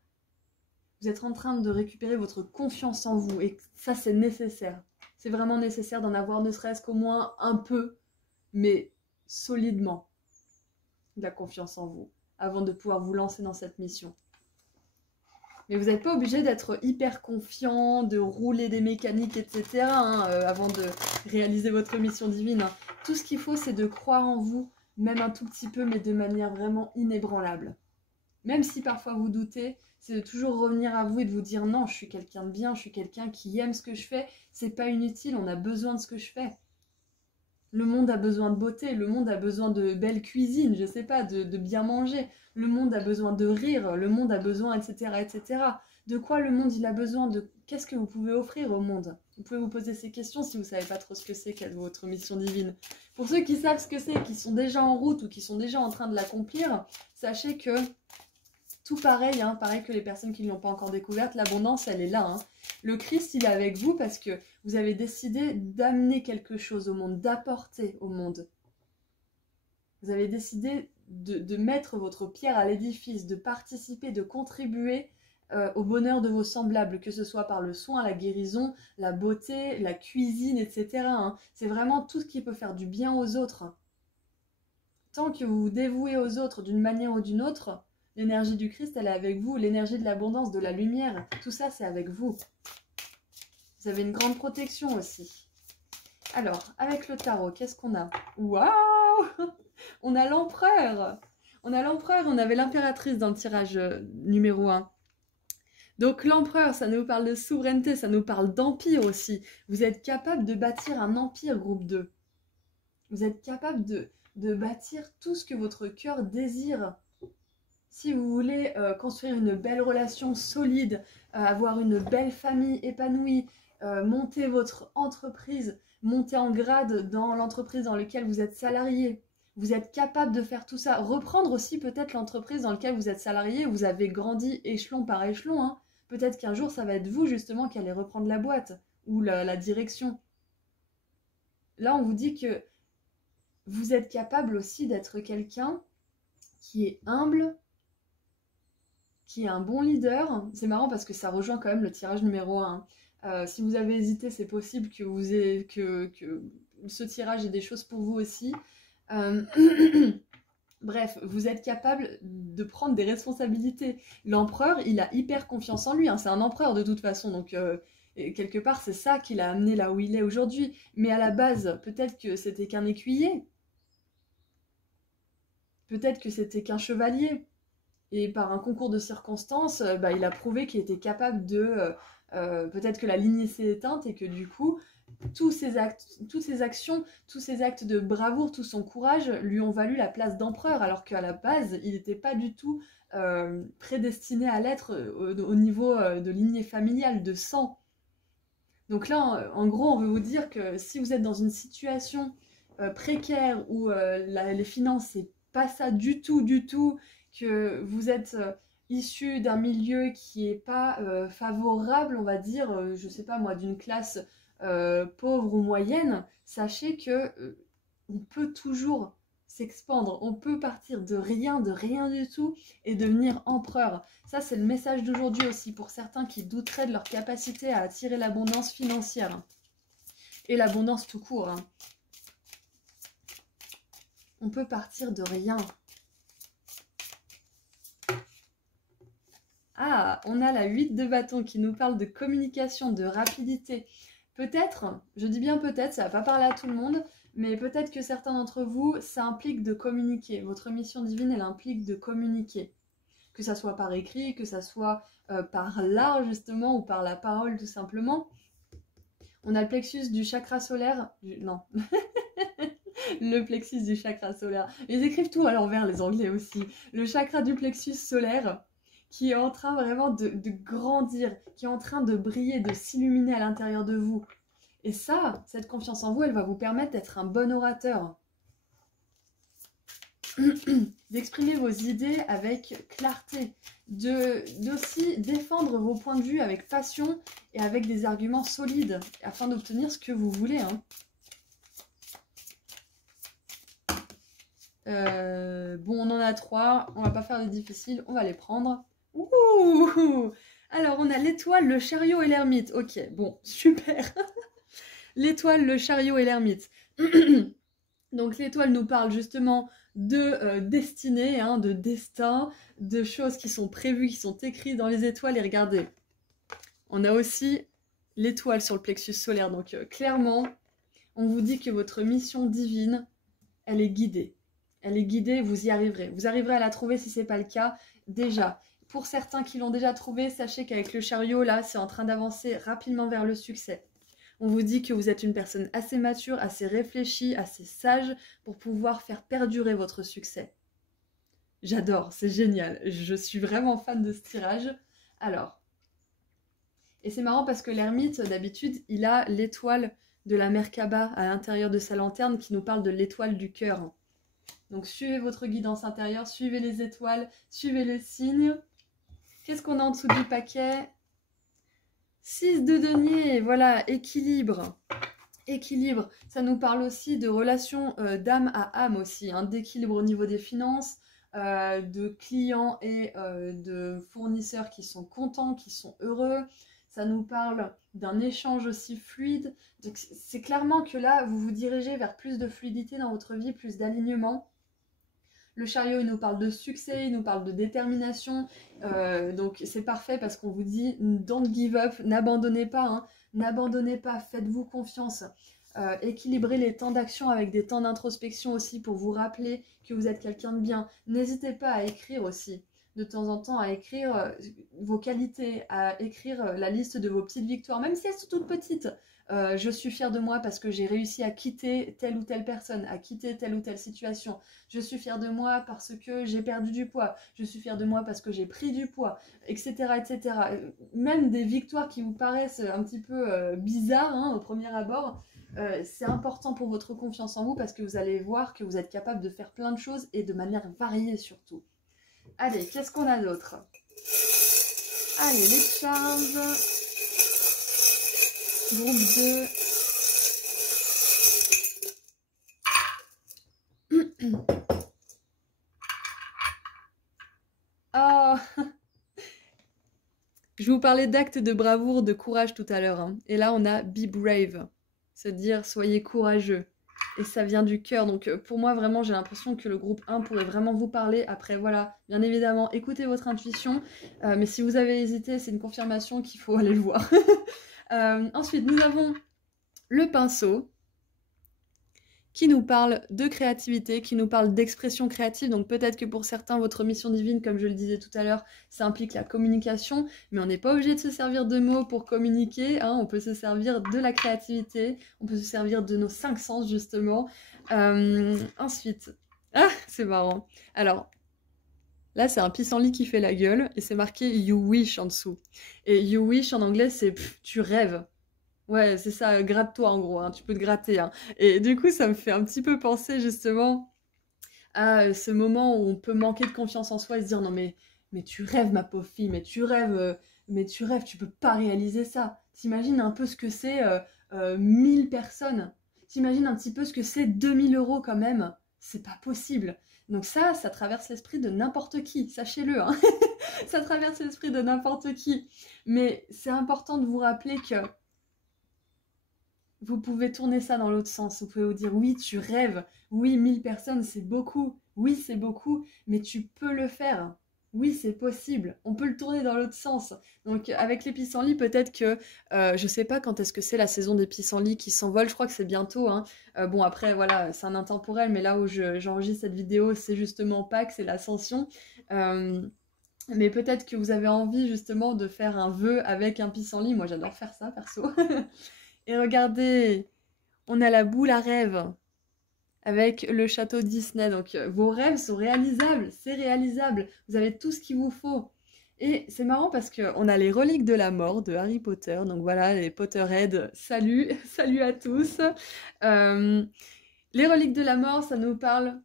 Vous êtes en train de récupérer votre confiance en vous. Et ça, c'est nécessaire. C'est vraiment nécessaire d'en avoir ne serait-ce qu'au moins un peu, mais solidement, de la confiance en vous, avant de pouvoir vous lancer dans cette mission. Mais vous n'êtes pas obligé d'être hyper confiant, de rouler des mécaniques, etc. Avant de réaliser votre mission divine. Hein. Tout ce qu'il faut, c'est de croire en vous, même un tout petit peu, mais de manière vraiment inébranlable. Même si parfois vous doutez, c'est de toujours revenir à vous et de vous dire non, je suis quelqu'un de bien, je suis quelqu'un qui aime ce que je fais, c'est pas inutile, on a besoin de ce que je fais. Le monde a besoin de beauté, le monde a besoin de belle cuisine, je sais pas, de bien manger. Le monde a besoin de rire, le monde a besoin, etc., etc. De quoi le monde il a besoin de... Qu'est-ce que vous pouvez offrir au monde? Vous pouvez vous poser ces questions si vous savez pas trop ce que c'est, quelle est votre mission divine. Pour ceux qui savent ce que c'est, qui sont déjà en route ou qui sont déjà en train de l'accomplir, sachez que tout pareil, pareil que les personnes qui ne l'ont pas encore découverte, l'abondance elle est là. Le Christ il est avec vous parce que vous avez décidé d'amener quelque chose au monde, d'apporter au monde. Vous avez décidé de mettre votre pierre à l'édifice, de participer, de contribuer au bonheur de vos semblables, que ce soit par le soin, la guérison, la beauté, la cuisine, etc. C'est vraiment tout ce qui peut faire du bien aux autres. Tant que vous vous dévouez aux autres d'une manière ou d'une autre, l'énergie du Christ, elle est avec vous. L'énergie de l'abondance, de la lumière, tout ça, c'est avec vous. Vous avez une grande protection aussi. Alors, avec le tarot, qu'est-ce qu'on a? Waouh! On a l'empereur! On a l'empereur, on avait l'impératrice dans le tirage numéro 1. Donc l'empereur, ça nous parle de souveraineté, ça nous parle d'empire aussi. Vous êtes capable de bâtir un empire, groupe 2. Vous êtes capable de bâtir tout ce que votre cœur désire. Si vous voulez construire une belle relation solide, avoir une belle famille épanouie, monter votre entreprise, monter en grade dans l'entreprise dans laquelle vous êtes salarié, vous êtes capable de faire tout ça. Reprendre aussi peut-être l'entreprise dans laquelle vous êtes salarié, vous avez grandi échelon par échelon. Peut-être qu'un jour, ça va être vous justement qui allez reprendre la boîte ou la direction. Là, on vous dit que vous êtes capable aussi d'être quelqu'un qui est humble, qui est un bon leader. C'est marrant parce que ça rejoint quand même le tirage numéro 1. Si vous avez hésité, c'est possible que ce tirage ait des choses pour vous aussi. Bref, vous êtes capable de prendre des responsabilités. L'empereur, il a hyper confiance en lui. C'est un empereur de toute façon, donc quelque part, c'est ça qui l'a amené là où il est aujourd'hui. Mais à la base, peut-être que c'était qu'un écuyer. Peut-être que c'était qu'un chevalier. Et par un concours de circonstances, il a prouvé qu'il était capable de... peut-être que la lignée s'est éteinte et que du coup, toutes ces actions, tous ces actes de bravoure, tout son courage lui ont valu la place d'empereur, alors qu'à la base, il n'était pas du tout prédestiné à l'être au niveau de lignée familiale, de sang. Donc là, en gros, on veut vous dire que si vous êtes dans une situation précaire où les finances, c'est pas ça du tout, que vous êtes issu d'un milieu qui n'est pas favorable, on va dire, je sais pas moi, d'une classe pauvre ou moyenne, sachez que on peut toujours s'expandre, on peut partir de rien du tout et devenir empereur. Ça, c'est le message d'aujourd'hui aussi pour certains qui douteraient de leur capacité à attirer l'abondance financière et l'abondance tout court. On peut partir de rien. Ah, on a la 8 de bâton qui nous parle de communication, de rapidité. Peut-être, je dis bien peut-être, ça va pas parler à tout le monde, mais peut-être que certains d'entre vous, ça implique de communiquer. Votre mission divine, elle implique de communiquer. Que ça soit par écrit, que ça soit par l'art justement, ou par la parole tout simplement. On a le plexus du chakra solaire. Non. Le plexus du chakra solaire. Ils écrivent tout à l'envers, les Anglais aussi. Le chakra du plexus solaire qui est en train vraiment de grandir, qui est en train de briller, de s'illuminer à l'intérieur de vous. Et ça, cette confiance en vous, elle va vous permettre d'être un bon orateur. D'exprimer vos idées avec clarté, d'aussi défendre vos points de vue avec passion et avec des arguments solides, afin d'obtenir ce que vous voulez. Bon, on en a 3, on va pas faire des difficiles, on va les prendre. Ouh! Alors, on a l'étoile, le chariot et l'ermite. Ok, bon, super. L'étoile, le chariot et l'ermite. Donc l'étoile nous parle justement de destinée, hein, de destin, de choses qui sont prévues, qui sont écrites dans les étoiles. Et regardez, on a aussi l'étoile sur le plexus solaire. Donc clairement, on vous dit que votre mission divine, elle est guidée. Elle est guidée, vous y arriverez. Vous arriverez à la trouver si ce n'est pas le cas. Déjà, pour certains qui l'ont déjà trouvée, sachez qu'avec le chariot, là, c'est en train d'avancer rapidement vers le succès. On vous dit que vous êtes une personne assez mature, assez réfléchie, assez sage pour pouvoir faire perdurer votre succès. J'adore, c'est génial. Je suis vraiment fan de ce tirage. Alors, et c'est marrant parce que l'ermite, d'habitude, il a l'étoile de la Merkaba à l'intérieur de sa lanterne qui nous parle de l'étoile du cœur. Donc suivez votre guidance intérieure, suivez les étoiles, suivez les signes. Qu'est-ce qu'on a en dessous du paquet ? 6 de denier, voilà, équilibre. Équilibre, ça nous parle aussi de relations d'âme à âme aussi, hein, d'équilibre au niveau des finances, de clients et de fournisseurs qui sont contents, qui sont heureux. Ça nous parle d'un échange aussi fluide. Donc c'est clairement que là, vous vous dirigez vers plus de fluidité dans votre vie, plus d'alignement. Le chariot, il nous parle de succès, il nous parle de détermination. Donc c'est parfait parce qu'on vous dit don't give up, n'abandonnez pas, hein, n'abandonnez pas, faites-vous confiance. Équilibrez les temps d'action avec des temps d'introspection aussi pour vous rappeler que vous êtes quelqu'un de bien. N'hésitez pas à écrire aussi, de temps en temps, à écrire vos qualités, à écrire la liste de vos petites victoires, même si elles sont toutes petites. Je suis fière de moi parce que j'ai réussi à quitter telle ou telle personne, à quitter telle ou telle situation. Je suis fière de moi parce que j'ai perdu du poids. Je suis fière de moi parce que j'ai pris du poids, etc., etc. Même des victoires qui vous paraissent un petit peu bizarres, hein, au premier abord, c'est important pour votre confiance en vous parce que vous allez voir que vous êtes capable de faire plein de choses et de manière variée surtout. Allez, qu'est-ce qu'on a d'autre ? Allez, les charges. Groupe 2. Oh, je vous parlais d'actes de bravoure, de courage tout à l'heure, hein. Et là, on a be brave, se dire soyez courageux. Et ça vient du cœur. Donc pour moi, vraiment, j'ai l'impression que le groupe 1 pourrait vraiment vous parler. Après, voilà, bien évidemment, écoutez votre intuition. Mais si vous avez hésité, c'est une confirmation qu'il faut aller le voir. Ensuite, nous avons le pinceau qui nous parle de créativité, qui nous parle d'expression créative. Donc peut-être que pour certains, votre mission divine, comme je le disais tout à l'heure, ça implique la communication, mais on n'est pas obligé de se servir de mots pour communiquer, hein. On peut se servir de la créativité, on peut se servir de nos 5 sens justement. Ensuite, c'est marrant. Alors, là, c'est un pissenlit qui fait la gueule, et c'est marqué « You wish » en dessous. Et « You wish » en anglais, c'est « tu rêves ». Ouais, c'est ça, gratte-toi en gros, hein, tu peux te gratter, hein. Et du coup, ça me fait un petit peu penser justement à ce moment où on peut manquer de confiance en soi et se dire non mais tu rêves ma pauvre fille, mais tu rêves, tu peux pas réaliser ça. T'imagines un peu ce que c'est 1000 personnes. T'imagines un petit peu ce que c'est 2000 € quand même. C'est pas possible. Donc ça traverse l'esprit de n'importe qui, sachez-le, hein. Ça traverse l'esprit de n'importe qui. Mais c'est important de vous rappeler que vous pouvez tourner ça dans l'autre sens. Vous pouvez vous dire oui, tu rêves. Oui, 1000 personnes, c'est beaucoup. Oui, c'est beaucoup, mais tu peux le faire. Oui, c'est possible. On peut le tourner dans l'autre sens. Donc, avec les pissenlits, peut-être que... je sais pas quand est-ce que c'est la saison des pissenlits qui s'envolent. Je crois que c'est bientôt, hein. Bon, après, voilà, c'est un intemporel, mais là où j'enregistre cette vidéo, c'est justement Pâques, c'est l'Ascension. Mais peut-être que vous avez envie, justement, de faire un vœu avec un pissenlit. Moi, j'adore faire ça, perso. Et regardez, on a la boule à rêve avec le château Disney. Donc vos rêves sont réalisables, c'est réalisable. Vous avez tout ce qu'il vous faut. Et c'est marrant parce qu'on a les reliques de la mort de Harry Potter. Donc voilà, les Potterheads, salut, salut à tous. Les reliques de la mort, ça nous parle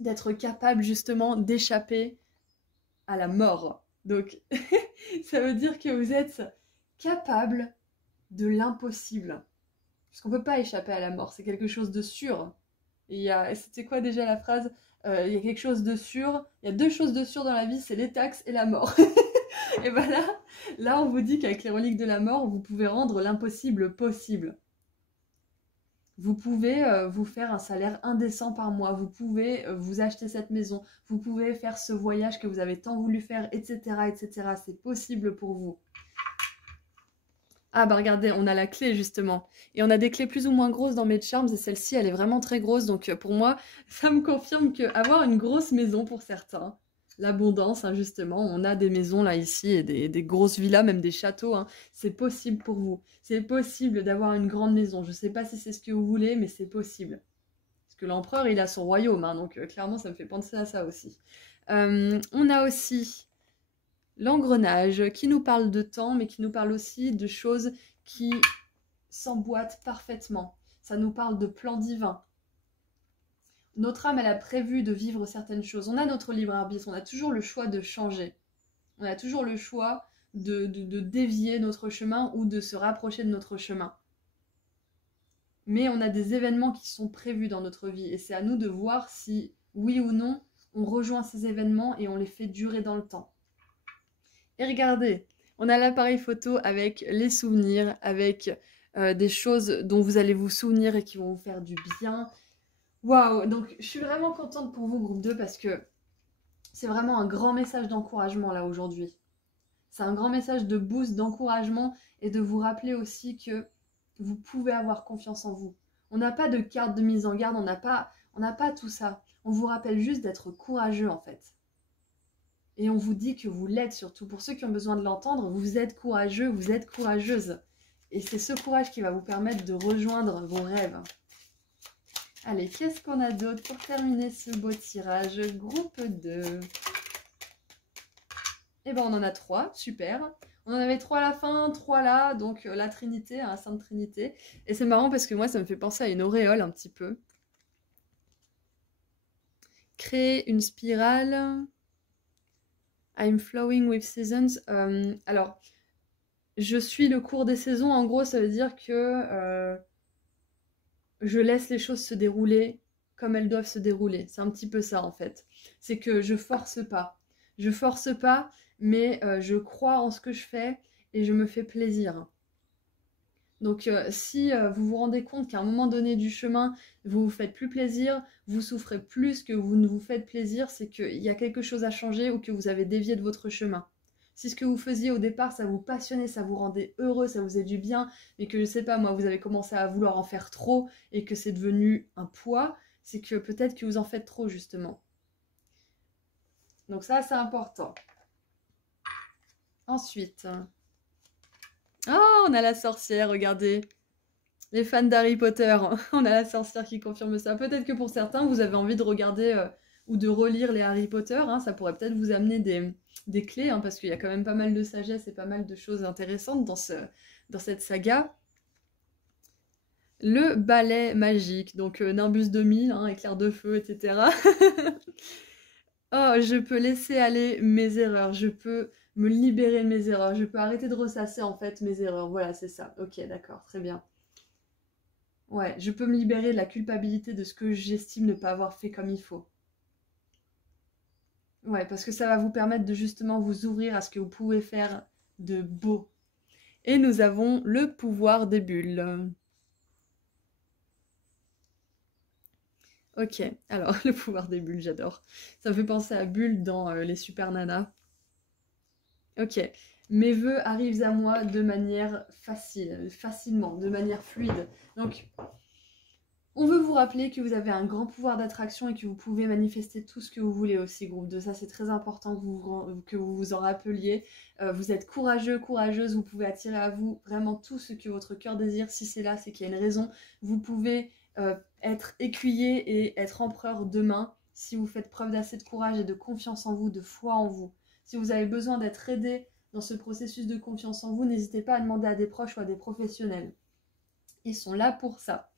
d'être capable justement d'échapper à la mort. Donc ça veut dire que vous êtes capable de l'impossible. Parce qu'on ne peut pas échapper à la mort, c'est quelque chose de sûr. C'était quoi déjà la phrase ? Il y a quelque chose de sûr, il y a 2 choses de sûr dans la vie, c'est les taxes et la mort. Et voilà, là on vous dit qu'avec les reliques de la mort, vous pouvez rendre l'impossible possible. Vous pouvez vous faire un salaire indécent par mois, vous pouvez vous acheter cette maison, vous pouvez faire ce voyage que vous avez tant voulu faire, etc. etc. C'est possible pour vous. Ah bah regardez, on a la clé justement. Et on a des clés plus ou moins grosses dans mes charms et celle-ci elle est vraiment très grosse. Donc pour moi, ça me confirme qu'avoir une grosse maison pour certains, l'abondance hein, justement, on a des maisons là ici et des grosses villas, même des châteaux, hein, c'est possible pour vous. C'est possible d'avoir une grande maison. Je sais pas si c'est ce que vous voulez, mais c'est possible. Parce que l'empereur il a son royaume, hein, donc clairement ça me fait penser à ça aussi. On a aussi l'engrenage qui nous parle de temps, mais qui nous parle aussi de choses qui s'emboîtent parfaitement. Ça nous parle de plan divin. Notre âme, elle a prévu de vivre certaines choses. On a notre libre arbitre, on a toujours le choix de changer. On a toujours le choix de dévier notre chemin ou de se rapprocher de notre chemin. Mais on a des événements qui sont prévus dans notre vie et c'est à nous de voir si, oui ou non, on rejoint ces événements et on les fait durer dans le temps. Et regardez, on a l'appareil photo avec les souvenirs, avec des choses dont vous allez vous souvenir et qui vont vous faire du bien. Waouh, donc je suis vraiment contente pour vous, groupe 2, parce que c'est vraiment un grand message d'encouragement là aujourd'hui. C'est un grand message de boost, d'encouragement et de vous rappeler aussi que vous pouvez avoir confiance en vous. On n'a pas de carte de mise en garde, on n'a pas tout ça. On vous rappelle juste d'être courageux en fait. Et on vous dit que vous l'êtes surtout. Pour ceux qui ont besoin de l'entendre, vous êtes courageux, vous êtes courageuse. Et c'est ce courage qui va vous permettre de rejoindre vos rêves. Allez, qu'est-ce qu'on a d'autre pour terminer ce beau tirage? Groupe 2. Eh ben on en a 3, super. On en avait 3 à la fin, 3 là, donc la Trinité, la Sainte Trinité. Et c'est marrant parce que moi ça me fait penser à une auréole un petit peu. Créer une spirale... I'm flowing with seasons. Alors, je suis le cours des saisons. En gros, ça veut dire que je laisse les choses se dérouler comme elles doivent se dérouler. C'est un petit peu ça, en fait. C'est que je force pas. Je force pas, mais je crois en ce que je fais et je me fais plaisir. Donc si vous vous rendez compte qu'à un moment donné du chemin, vous vous faites plus plaisir, vous souffrez plus que vous ne vous faites plaisir, c'est qu'il y a quelque chose à changer ou que vous avez dévié de votre chemin. Si ce que vous faisiez au départ, ça vous passionnait, ça vous rendait heureux, ça vous faisait du bien, mais que je sais pas moi, vous avez commencé à vouloir en faire trop et que c'est devenu un poids, c'est que peut-être que vous en faites trop justement. Donc ça, c'est important. Ensuite... Oh, on a la sorcière, regardez. Les fans d'Harry Potter, on a la sorcière qui confirme ça. Peut-être que pour certains, vous avez envie de regarder ou de relire les Harry Potter. Hein, ça pourrait peut-être vous amener des clés, hein, parce qu'il y a quand même pas mal de sagesse et pas mal de choses intéressantes dans cette saga. Le balai magique, donc Nimbus 2000, hein, éclair de feu, etc. Oh, je peux laisser aller mes erreurs, je peux me libérer de mes erreurs, je peux arrêter de ressasser en fait mes erreurs. Voilà, c'est ça. Ok, d'accord, très bien. Ouais, je peux me libérer de la culpabilité de ce que j'estime ne pas avoir fait comme il faut. Ouais, parce que ça va vous permettre de justement vous ouvrir à ce que vous pouvez faire de beau. Et nous avons le pouvoir des bulles. Ok, alors le pouvoir des bulles, j'adore. Ça me fait penser à Bulle dans les Super Nanas. Ok, mes vœux arrivent à moi de manière facilement, de manière fluide. Donc, on veut vous rappeler que vous avez un grand pouvoir d'attraction et que vous pouvez manifester tout ce que vous voulez aussi, groupe 2. Ça, c'est très important que vous vous en rappeliez. Vous êtes courageux, courageuse, vous pouvez attirer à vous vraiment tout ce que votre cœur désire. Si c'est là, c'est qu'il y a une raison. Vous pouvez être écuyer et être empereur demain si vous faites preuve d'assez de courage et de confiance en vous, de foi en vous. Si vous avez besoin d'être aidé dans ce processus de confiance en vous, n'hésitez pas à demander à des proches ou à des professionnels. Ils sont là pour ça.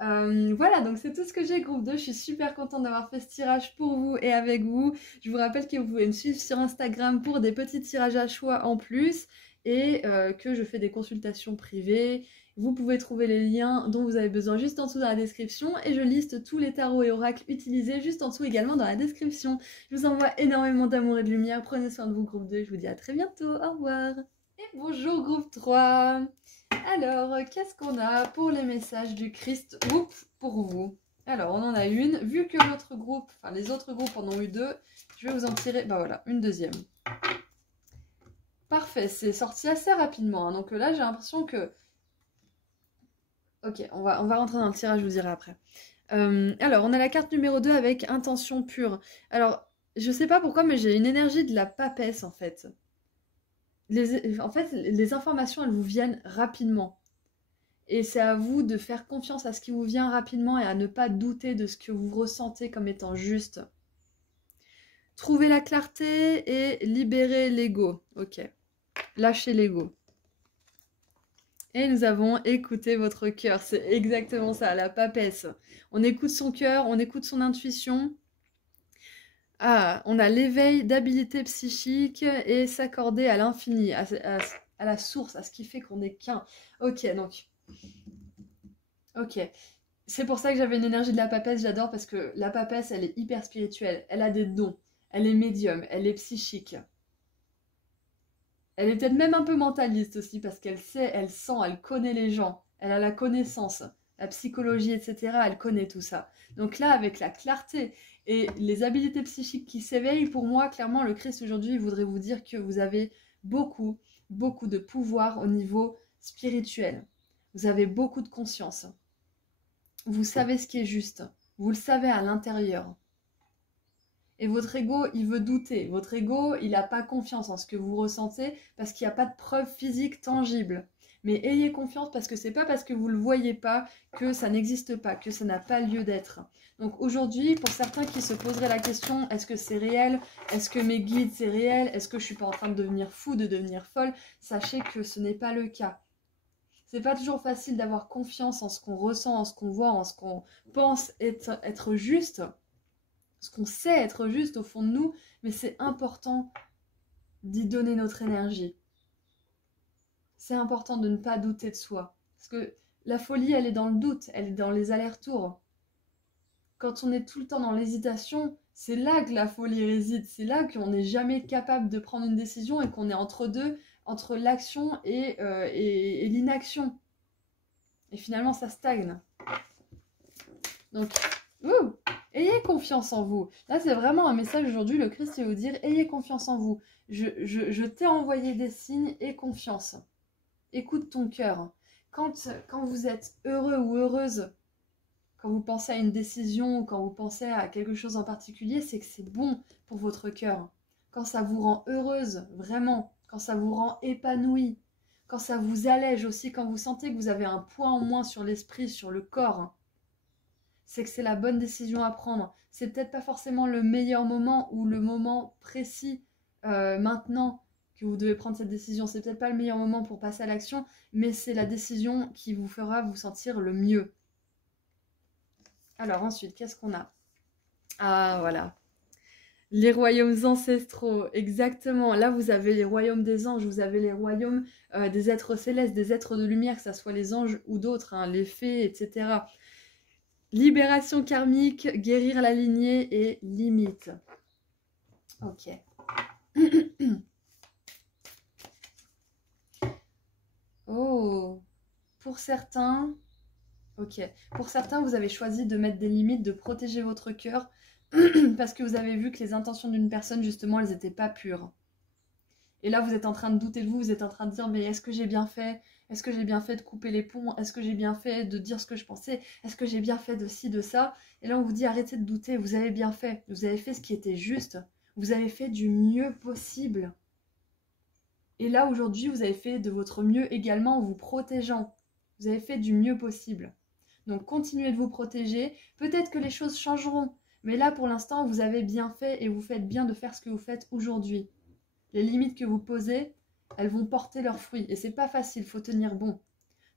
Voilà, donc c'est tout ce que j'ai, groupe 2. Je suis super contente d'avoir fait ce tirage pour vous et avec vous. Je vous rappelle que vous pouvez me suivre sur Instagram pour des petits tirages à choix en plus et que je fais des consultations privées. Vous pouvez trouver les liens dont vous avez besoin juste en dessous dans la description et je liste tous les tarots et oracles utilisés juste en dessous également dans la description. Je vous envoie énormément d'amour et de lumière. Prenez soin de vous, groupe 2. Je vous dis à très bientôt. Au revoir. Et bonjour, groupe 3. Alors, qu'est-ce qu'on a pour les messages du Christ pour vous? Alors, on en a une. Vu que l'autre groupe, enfin les autres groupes en ont eu deux, je vais vous en tirer, bah voilà, une deuxième. Parfait, c'est sorti assez rapidement, hein. Donc là, j'ai l'impression que... Ok, on va rentrer dans le tirage, je vous dirai après. Alors, on a la carte numéro 2 avec intention pure. Alors, je sais pas pourquoi, mais j'ai une énergie de la papesse, en fait. En fait, les informations, elles vous viennent rapidement. Et c'est à vous de faire confiance à ce qui vous vient rapidement et à ne pas douter de ce que vous ressentez comme étant juste. Trouver la clarté et libérer l'ego. Ok. Lâchez l'ego. Et nous avons écouté votre cœur. C'est exactement ça, la papesse. On écoute son cœur, on écoute son intuition. Ah, on a l'éveil d'habilité psychique et s'accorder à l'infini, à la source, à ce qui fait qu'on n'est qu'un. Ok, donc... Ok. C'est pour ça que j'avais une énergie de la papesse, j'adore, parce que la papesse, elle est hyper spirituelle. Elle a des dons. Elle est médium, elle est psychique. Elle est peut-être même un peu mentaliste aussi, parce qu'elle sait, elle sent, elle connaît les gens. Elle a la connaissance, la psychologie, etc. Elle connaît tout ça. Donc là, avec la clarté et les habiletés psychiques qui s'éveillent, pour moi, clairement, le Christ aujourd'hui voudrait vous dire que vous avez beaucoup, beaucoup de pouvoir au niveau spirituel. Vous avez beaucoup de conscience. Vous savez ce qui est juste. Vous le savez à l'intérieur. Et votre ego, il veut douter. Votre ego, il n'a pas confiance en ce que vous ressentez parce qu'il n'y a pas de preuve physique tangible. Mais ayez confiance parce que c'est pas parce que vous ne le voyez pas que ça n'existe pas, que ça n'a pas lieu d'être. Donc aujourd'hui, pour certains qui se poseraient la question, est-ce que c'est réel? Est-ce que mes guides, c'est réel? Est-ce que je suis pas en train de devenir fou, de devenir folle? Sachez que ce n'est pas le cas. C'est pas toujours facile d'avoir confiance en ce qu'on ressent, en ce qu'on voit, en ce qu'on pense être juste, ce qu'on sait être juste au fond de nous, mais c'est important d'y donner notre énergie. C'est important de ne pas douter de soi. Parce que la folie, elle est dans le doute, elle est dans les allers-retours. Quand on est tout le temps dans l'hésitation, c'est là que la folie réside, c'est là qu'on n'est jamais capable de prendre une décision et qu'on est entre deux, entre l'action et l'inaction. Et finalement, ça stagne. Donc, ayez confiance en vous. Là, c'est vraiment un message aujourd'hui. Le Christ va vous dire, ayez confiance en vous. Je t'ai envoyé des signes, aie confiance. Écoute ton cœur. Quand vous êtes heureux ou heureuse, quand vous pensez à une décision, quand vous pensez à quelque chose en particulier, c'est que c'est bon pour votre cœur. Quand ça vous rend heureuse, vraiment, quand ça vous rend épanouie, quand ça vous allège aussi, quand vous sentez que vous avez un poids en moins sur l'esprit, sur le corps, c'est que c'est la bonne décision à prendre. C'est peut-être pas forcément le meilleur moment ou le moment précis maintenant que vous devez prendre cette décision. C'est peut-être pas le meilleur moment pour passer à l'action, mais c'est la décision qui vous fera vous sentir le mieux. Alors ensuite, qu'est-ce qu'on a? Ah voilà, les royaumes ancestraux, exactement. Là, vous avez les royaumes des anges, vous avez les royaumes des êtres célestes, des êtres de lumière, que ce soit les anges ou d'autres, hein, les fées, etc. Libération karmique, guérir la lignée et limite. Ok. Oh, pour certains... Ok. Pour certains, vous avez choisi de mettre des limites, de protéger votre cœur parce que vous avez vu que les intentions d'une personne, justement, elles n'étaient pas pures. Et là, vous êtes en train de douter de vous, vous êtes en train de dire, mais est-ce que j'ai bien fait? Est-ce que j'ai bien fait de couper les ponts? Est-ce que j'ai bien fait de dire ce que je pensais? Est-ce que j'ai bien fait de ci, de ça? Et là, on vous dit, arrêtez de douter, vous avez bien fait. Vous avez fait ce qui était juste. Vous avez fait du mieux possible. Et là, aujourd'hui, vous avez fait de votre mieux également en vous protégeant. Vous avez fait du mieux possible. Donc, continuez de vous protéger. Peut-être que les choses changeront. Mais là, pour l'instant, vous avez bien fait et vous faites bien de faire ce que vous faites aujourd'hui. Les limites que vous posez, elles vont porter leurs fruits. Et c'est pas facile, il faut tenir bon.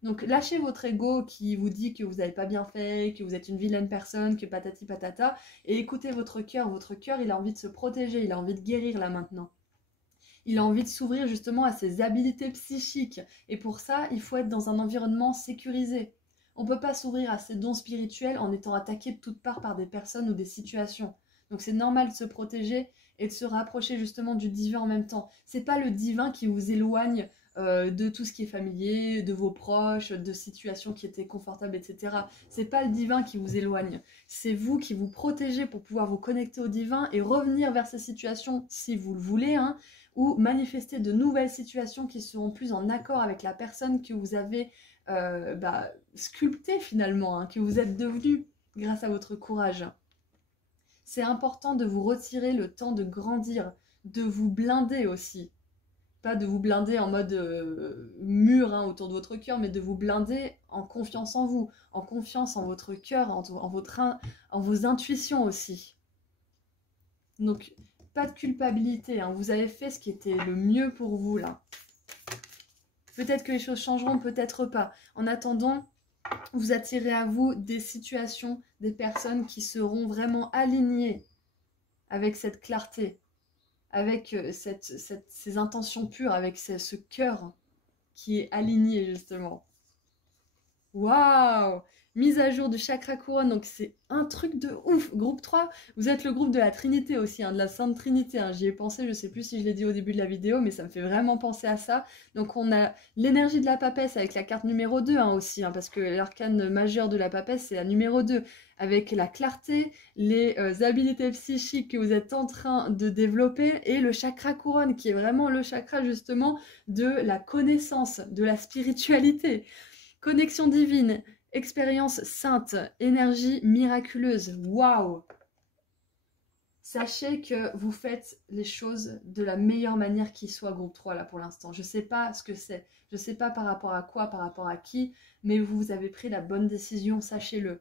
Donc lâchez votre ego qui vous dit que vous n'avez pas bien fait, que vous êtes une vilaine personne, que patati patata, et écoutez votre cœur. Votre cœur, il a envie de se protéger, il a envie de guérir là maintenant. Il a envie de s'ouvrir justement à ses habiletés psychiques. Et pour ça, il faut être dans un environnement sécurisé. On ne peut pas s'ouvrir à ses dons spirituels en étant attaqué de toutes parts par des personnes ou des situations. Donc c'est normal de se protéger et de se rapprocher justement du divin en même temps. C'est pas le divin qui vous éloigne de tout ce qui est familier, de vos proches, de situations qui étaient confortables, etc. C'est pas le divin qui vous éloigne, c'est vous qui vous protégez pour pouvoir vous connecter au divin et revenir vers ces situations si vous le voulez, hein, ou manifester de nouvelles situations qui seront plus en accord avec la personne que vous avez sculptée finalement, hein, que vous êtes devenu grâce à votre courage. C'est important de vous retirer le temps de grandir, de vous blinder aussi. Pas de vous blinder en mode mur hein, autour de votre cœur, mais de vous blinder en confiance en vous, en confiance en votre cœur, en vos intuitions aussi. Donc, pas de culpabilité, hein, vous avez fait ce qui était le mieux pour vous là. Peut-être que les choses changeront, peut-être pas. En attendant, vous attirez à vous des situations, des personnes qui seront vraiment alignées avec cette clarté, avec ces intentions pures, avec ce cœur qui est aligné justement. Waouh! Mise à jour du chakra couronne, donc c'est un truc de ouf. Groupe 3, vous êtes le groupe de la Trinité aussi, hein, de la Sainte Trinité. Hein. J'y ai pensé, je sais plus si je l'ai dit au début de la vidéo, mais ça me fait vraiment penser à ça. Donc on a l'énergie de la papesse avec la carte numéro 2 hein, aussi, hein, parce que l'arcane majeur de la papesse, c'est la numéro 2. Avec la clarté, les habiletés psychiques que vous êtes en train de développer, et le chakra couronne, qui est vraiment le chakra justement de la connaissance, de la spiritualité. Connexion divine, expérience sainte, énergie miraculeuse. Waouh! Sachez que vous faites les choses de la meilleure manière qui soit, groupe 3 là pour l'instant. Je sais pas ce que c'est, je sais pas par rapport à quoi, par rapport à qui, mais vous avez pris la bonne décision, sachez-le.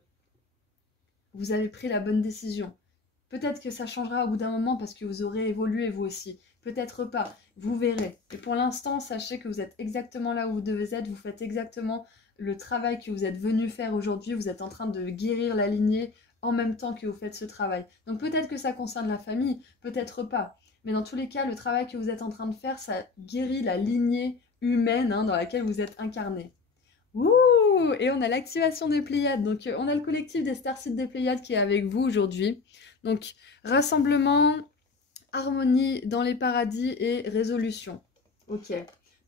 Vous avez pris la bonne décision. Peut-être que ça changera au bout d'un moment parce que vous aurez évolué vous aussi. Peut-être pas, vous verrez. Et pour l'instant, sachez que vous êtes exactement là où vous devez être, vous faites exactement le travail que vous êtes venu faire aujourd'hui, vous êtes en train de guérir la lignée en même temps que vous faites ce travail. Donc peut-être que ça concerne la famille, peut-être pas. Mais dans tous les cas, le travail que vous êtes en train de faire, ça guérit la lignée humaine hein, dans laquelle vous êtes incarné. Ouh! Et on a l'activation des Pléiades. Donc on a le collectif des Starseeds des Pléiades qui est avec vous aujourd'hui. Donc rassemblement, harmonie dans les paradis et résolution. Ok.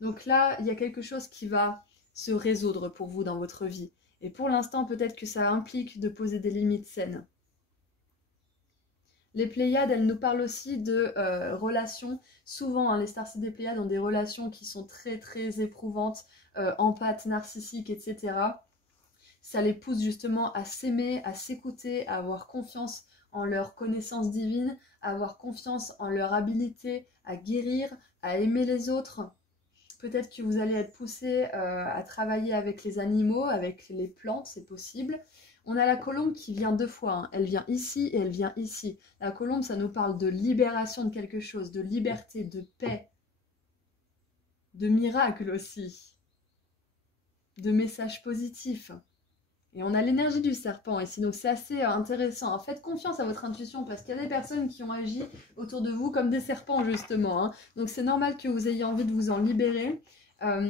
Donc là, il y a quelque chose qui va se résoudre pour vous dans votre vie. Et pour l'instant, peut-être que ça implique de poser des limites saines. Les Pléiades, elles nous parlent aussi de relations. Souvent, hein, les Starseeds des Pléiades ont des relations qui sont très très éprouvantes, empathes, narcissiques, etc. Ça les pousse justement à s'aimer, à s'écouter, à avoir confiance en leur connaissance divine, à avoir confiance en leur habilité à guérir, à aimer les autres. Peut-être que vous allez être poussé à travailler avec les animaux, avec les plantes, c'est possible. On a la colombe qui vient deux fois, hein. Elle vient ici et elle vient ici. La colombe, ça nous parle de libération de quelque chose, de liberté, de paix, de miracle aussi, de messages positifs. Et on a l'énergie du serpent ici, donc c'est assez intéressant. Faites confiance à votre intuition parce qu'il y a des personnes qui ont agi autour de vous comme des serpents justement. Hein. Donc c'est normal que vous ayez envie de vous en libérer.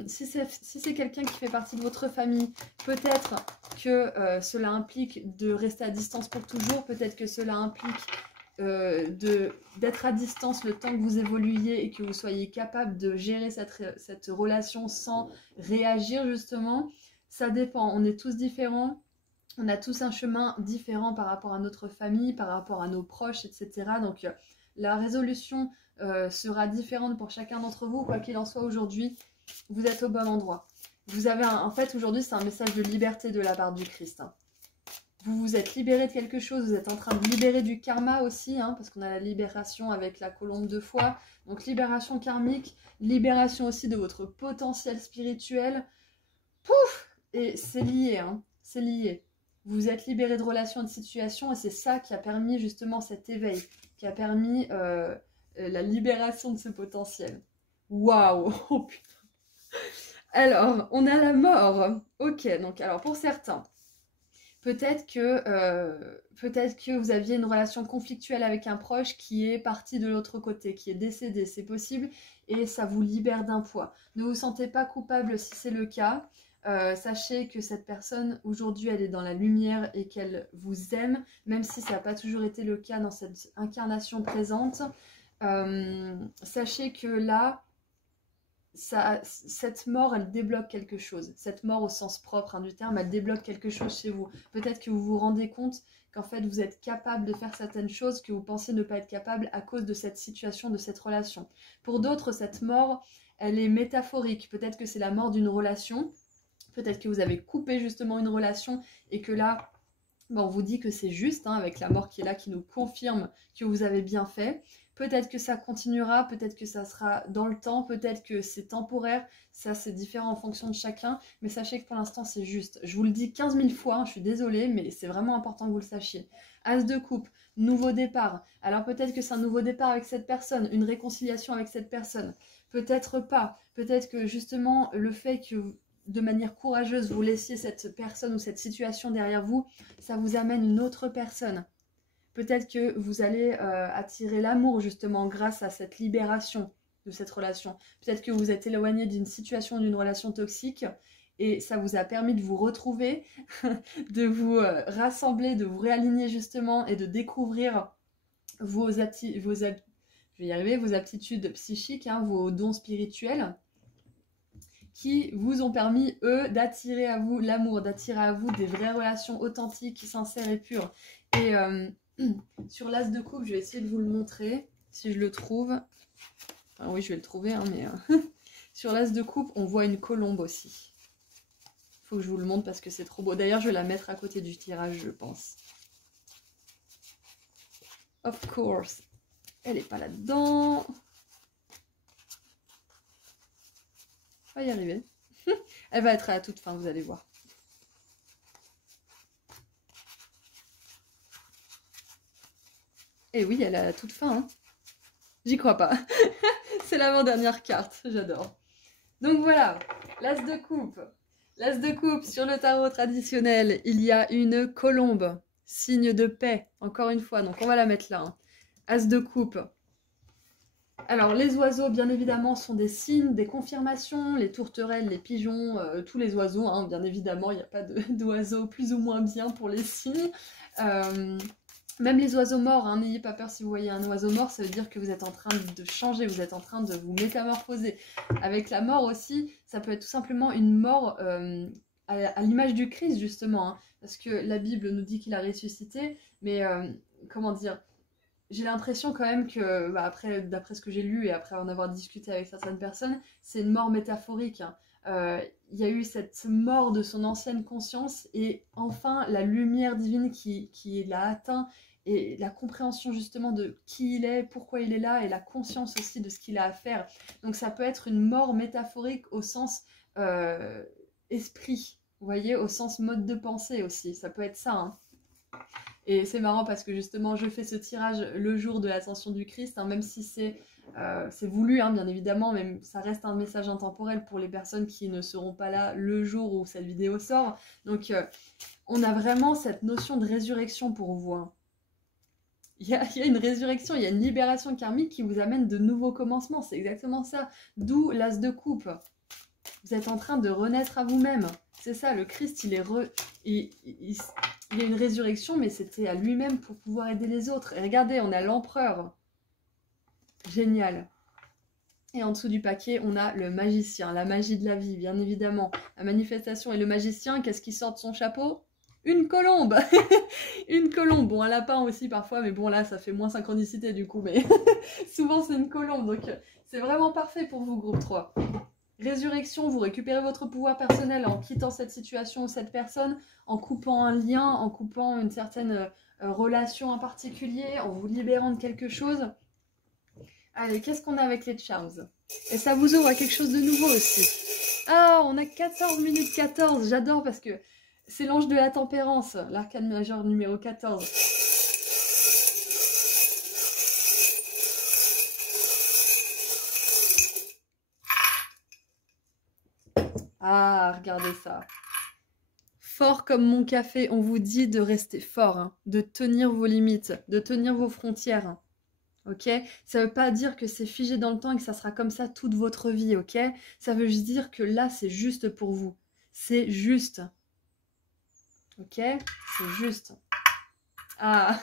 Si c'est quelqu'un qui fait partie de votre famille, peut-être que cela implique de rester à distance pour toujours. Peut-être que cela implique d'être à distance le temps que vous évoluiez et que vous soyez capable de gérer cette relation sans réagir justement. Ça dépend, on est tous différents, on a tous un chemin différent par rapport à notre famille, par rapport à nos proches, etc. Donc la résolution sera différente pour chacun d'entre vous, quoi qu'il en soit aujourd'hui, vous êtes au bon endroit. Vous avez en fait aujourd'hui c'est un message de liberté de la part du Christ. Hein. Vous vous êtes libéré de quelque chose, vous êtes en train de libérer du karma aussi, hein, parce qu'on a la libération avec la colombe de foi. Donc libération karmique, libération aussi de votre potentiel spirituel. Pouf! Et c'est lié, hein, c'est lié. Vous êtes libéré de relations et de situations et c'est ça qui a permis justement cet éveil, qui a permis la libération de ce potentiel. Waouh! Oh putain! Alors, on a la mort. Ok, donc alors pour certains, peut-être que vous aviez une relation conflictuelle avec un proche qui est parti de l'autre côté, qui est décédé, c'est possible, et ça vous libère d'un poids. Ne vous sentez pas coupable si c'est le cas. Sachez que cette personne, aujourd'hui, elle est dans la lumière et qu'elle vous aime, même si ça n'a pas toujours été le cas dans cette incarnation présente. Sachez que là, cette mort, elle débloque quelque chose. Cette mort au sens propre du terme, elle débloque quelque chose chez vous. Peut-être que vous vous rendez compte qu'en fait, vous êtes capable de faire certaines choses que vous pensez ne pas être capable à cause de cette situation, de cette relation. Pour d'autres, cette mort, elle est métaphorique. Peut-être que c'est la mort d'une relation. Peut-être que vous avez coupé justement une relation et que là, on vous dit que c'est juste, avec la mort qui est là, qui nous confirme que vous avez bien fait. Peut-être que ça continuera, peut-être que ça sera dans le temps, peut-être que c'est temporaire, ça c'est différent en fonction de chacun, mais sachez que pour l'instant c'est juste. Je vous le dis 15 000 fois, je suis désolée, mais c'est vraiment important que vous le sachiez. As de coupe, nouveau départ. Alors peut-être que c'est un nouveau départ avec cette personne, une réconciliation avec cette personne. Peut-être pas, peut-être que justement le fait que de manière courageuse vous laissiez cette personne ou cette situation derrière vous, ça vous amène une autre personne. Peut-être que vous allez attirer l'amour justement grâce à cette libération de cette relation. Peut-être que vous êtes éloigné d'une situation, d'une relation toxique et ça vous a permis de vous retrouver, de vous rassembler, de vous réaligner justement et de découvrir vos aptitudes psychiques, vos dons spirituels qui vous ont permis, eux, d'attirer à vous l'amour, d'attirer à vous des vraies relations authentiques, sincères et pures. Et sur l'as de coupe, je vais essayer de vous le montrer, si je le trouve. Enfin, oui, je vais le trouver, mais... sur l'as de coupe, on voit une colombe aussi. Il faut que je vous le montre parce que c'est trop beau. D'ailleurs, je vais la mettre à côté du tirage, je pense. Of course. Elle n'est pas là-dedans. On va y arriver. Elle va être à la toute fin, vous allez voir. Et oui, elle est à la toute fin. J'y crois pas. C'est l'avant-dernière carte, j'adore. Donc voilà, l'as de coupe. L'as de coupe, sur le tarot traditionnel, il y a une colombe, signe de paix, encore une fois. Donc on va la mettre là. As de coupe. Alors les oiseaux, bien évidemment, sont des signes, des confirmations. Les tourterelles, les pigeons, tous les oiseaux, bien évidemment, il n'y a pas d'oiseaux plus ou moins bien pour les signes. Même les oiseaux morts, n'ayez pas peur si vous voyez un oiseau mort, ça veut dire que vous êtes en train de changer, vous êtes en train de vous métamorphoser. Avec la mort aussi, ça peut être tout simplement une mort à l'image du Christ justement, parce que la Bible nous dit qu'il a ressuscité, mais comment dire, j'ai l'impression quand même que, d'après ce que j'ai lu et après en avoir discuté avec certaines personnes, c'est une mort métaphorique. Il y a eu cette mort de son ancienne conscience et enfin la lumière divine qui l'a atteint et la compréhension justement de qui il est, pourquoi il est là et la conscience aussi de ce qu'il a à faire. Donc ça peut être une mort métaphorique au sens esprit, vous voyez, au sens mode de pensée aussi, ça peut être ça. Et c'est marrant parce que justement je fais ce tirage le jour de l'ascension du Christ, même si c'est voulu bien évidemment, mais ça reste un message intemporel pour les personnes qui ne seront pas là le jour où cette vidéo sort. Donc on a vraiment cette notion de résurrection pour vous. Il y a une résurrection, il y a une libération karmique qui vous amène de nouveaux commencements, c'est exactement ça. D'où l'as de coupe. Vous êtes en train de renaître à vous-même. C'est ça, le Christ, il y a une résurrection, mais c'était à lui-même pour pouvoir aider les autres. Et regardez, on a l'empereur. Génial. Et en dessous du paquet, on a le magicien, la magie de la vie, bien évidemment. La manifestation et le magicien, qu'est-ce qui sort de son chapeau ? Une colombe. Une colombe. Bon, un lapin aussi parfois, mais bon, là, ça fait moins synchronicité du coup. Mais souvent, c'est une colombe. Donc, c'est vraiment parfait pour vous, groupe 3. Résurrection, vous récupérez votre pouvoir personnel en quittant cette situation ou cette personne, en coupant un lien, en coupant une certaine relation en particulier, en vous libérant de quelque chose. Allez, qu'est-ce qu'on a avec les charms? Et ça vous ouvre à quelque chose de nouveau aussi. Ah, on a 14 minutes 14, j'adore parce que c'est l'ange de la tempérance, l'arcane majeur numéro 14. Ah, regardez ça. Fort comme mon café, on vous dit de rester fort, de tenir vos limites, de tenir vos frontières. Ok? Ça veut pas dire que c'est figé dans le temps et que ça sera comme ça toute votre vie, ok? Ça veut juste dire que là, c'est juste pour vous. C'est juste. Ok? C'est juste. Ah.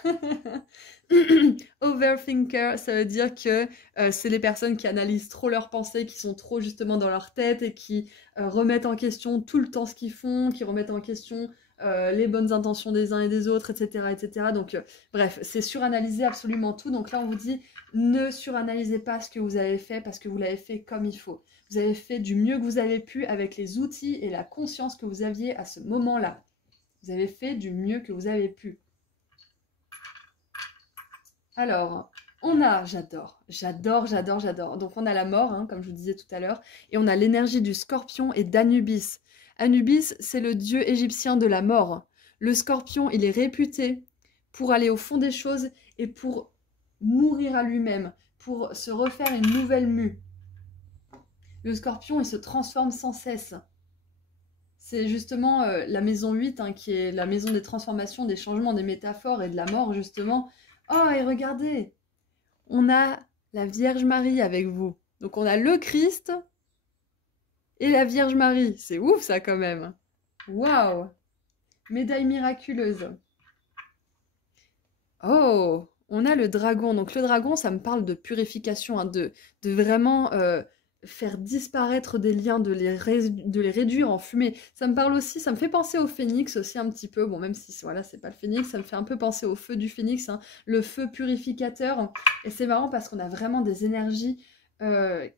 Au overthinker, ça veut dire que c'est les personnes qui analysent trop leurs pensées, qui sont trop justement dans leur tête et qui remettent en question tout le temps ce qu'ils font, qui remettent en question les bonnes intentions des uns et des autres, etc. etc. Donc bref, c'est suranalyser absolument tout. Donc là, on vous dit, ne suranalysez pas ce que vous avez fait parce que vous l'avez fait comme il faut. Vous avez fait du mieux que vous avez pu avec les outils et la conscience que vous aviez à ce moment-là. Vous avez fait du mieux que vous avez pu. Alors, on a, j'adore. Donc on a la mort, hein, comme je vous disais tout à l'heure, et on a l'énergie du scorpion et d'Anubis. Anubis, c'est le dieu égyptien de la mort. Le scorpion, il est réputé pour aller au fond des choses et pour mourir à lui-même, pour se refaire une nouvelle mue. Le scorpion, il se transforme sans cesse. C'est justement la maison 8, hein, qui est la maison des transformations, des changements, des métaphores et de la mort, justement. Oh, et regardez, on a la Vierge Marie avec vous. Donc on a le Christ et la Vierge Marie. C'est ouf ça quand même. Waouh! Médaille miraculeuse. Oh, on a le dragon. Donc le dragon, ça me parle de purification, hein, de vraiment faire disparaître des liens, de les réduire en fumée. Ça me parle aussi, ça me fait penser au phénix aussi un petit peu. Bon, même si voilà, c'est pas le phénix, ça me fait un peu penser au feu du phénix, hein, le feu purificateur. Et c'est marrant parce qu'on a vraiment des énergies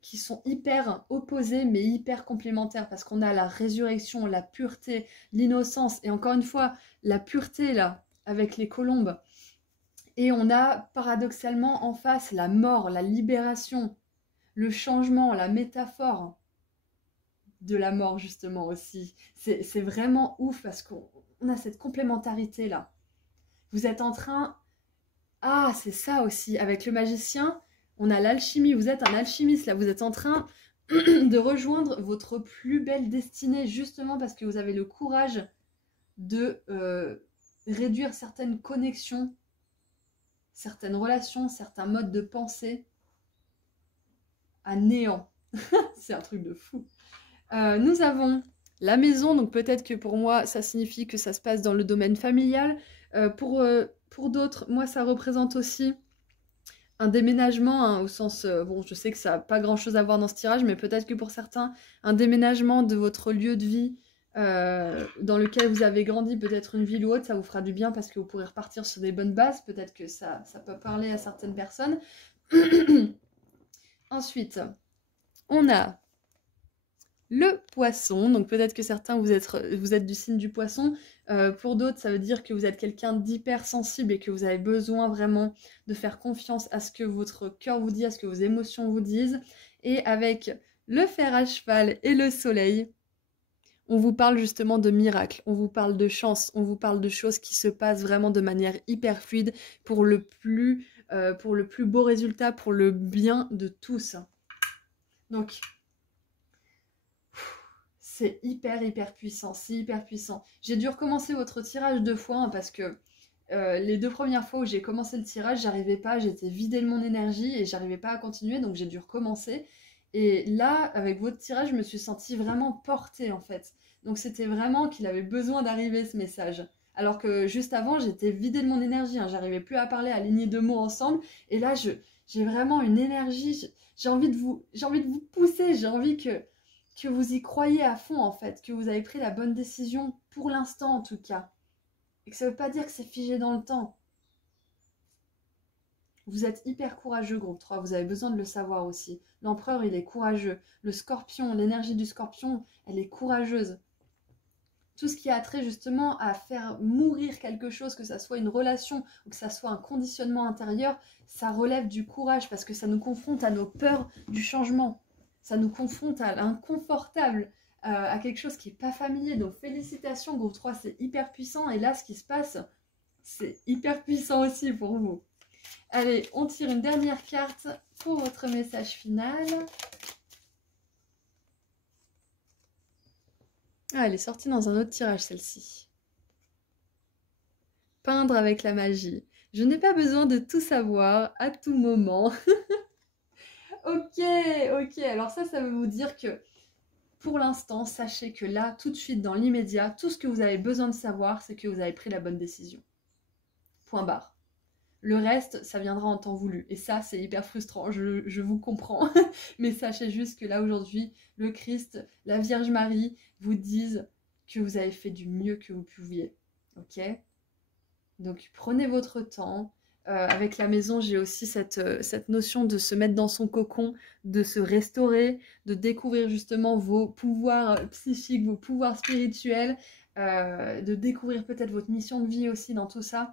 qui sont hyper opposées mais hyper complémentaires parce qu'on a la résurrection, la pureté, l'innocence et encore une fois la pureté là avec les colombes. Et on a paradoxalement en face la mort, la libération, le changement, la métaphore de la mort justement aussi. C'est vraiment ouf parce qu'on a cette complémentarité là. Vous êtes en train... Ah, c'est ça aussi. Avec le magicien, on a l'alchimie. Vous êtes un alchimiste là. Vous êtes en train de rejoindre votre plus belle destinée justement parce que vous avez le courage de réduire certaines connexions, certaines relations, certains modes de pensée à néant. C'est un truc de fou. Nous avons la maison, donc peut-être que pour moi, ça signifie que ça se passe dans le domaine familial. Pour d'autres, moi, ça représente aussi un déménagement, hein, au sens... bon, je sais que ça n'a pas grand-chose à voir dans ce tirage, mais peut-être que pour certains, un déménagement de votre lieu de vie dans lequel vous avez grandi, peut-être une ville ou autre, ça vous fera du bien parce que vous pourrez repartir sur des bonnes bases. Peut-être que ça peut parler à certaines personnes. Ensuite, on a le poisson. Donc peut-être que certains, vous êtes du signe du poisson. Pour d'autres, ça veut dire que vous êtes quelqu'un d'hypersensible et que vous avez besoin vraiment de faire confiance à ce que votre cœur vous dit, à ce que vos émotions vous disent. Et avec le fer à cheval et le soleil, on vous parle justement de miracles, on vous parle de chance, on vous parle de choses qui se passent vraiment de manière hyper fluide pour le plus beau résultat, pour le bien de tous. Donc, c'est hyper puissant, c'est hyper puissant. J'ai dû recommencer votre tirage 2 fois, hein, parce que les 2 premières fois où j'ai commencé le tirage, j'arrivais pas, j'étais vidée de mon énergie et j'arrivais pas à continuer, donc j'ai dû recommencer. Et là, avec votre tirage, je me suis sentie vraiment portée en fait. Donc c'était vraiment qu'il avait besoin d'arriver ce message. Alors que juste avant, j'étais vidée de mon énergie, hein, j'arrivais plus à parler, à aligner 2 mots ensemble. Et là, j'ai vraiment une énergie, j'ai envie de vous pousser, j'ai envie que vous y croyez à fond en fait, que vous avez pris la bonne décision pour l'instant en tout cas. Et que ça veut pas dire que c'est figé dans le temps. Vous êtes hyper courageux, groupe 3, vous avez besoin de le savoir aussi. L'empereur, il est courageux. Le scorpion, l'énergie du scorpion, elle est courageuse. Tout ce qui a trait justement à faire mourir quelque chose, que ça soit une relation ou que ça soit un conditionnement intérieur, ça relève du courage parce que ça nous confronte à nos peurs du changement. Ça nous confronte à l'inconfortable, à quelque chose qui n'est pas familier. Donc félicitations, groupe 3, c'est hyper puissant. Et là, ce qui se passe, c'est hyper puissant aussi pour vous. Allez, on tire une dernière carte pour votre message final. Ah, elle est sortie dans un autre tirage, celle-ci. Peindre avec la magie. Je n'ai pas besoin de tout savoir à tout moment. Ok. Alors ça veut vous dire que pour l'instant, sachez que là, tout de suite, dans l'immédiat, tout ce que vous avez besoin de savoir, c'est que vous avez pris la bonne décision. Point barre. Le reste, ça viendra en temps voulu. Et ça, c'est hyper frustrant, je vous comprends. Mais sachez juste que là, aujourd'hui, le Christ, la Vierge Marie vous disent que vous avez fait du mieux que vous pouviez. Ok? Donc prenez votre temps. Avec la maison, j'ai aussi cette notion de se mettre dans son cocon, de se restaurer, de découvrir justement vos pouvoirs psychiques, vos pouvoirs spirituels, de découvrir peut-être votre mission de vie aussi dans tout ça.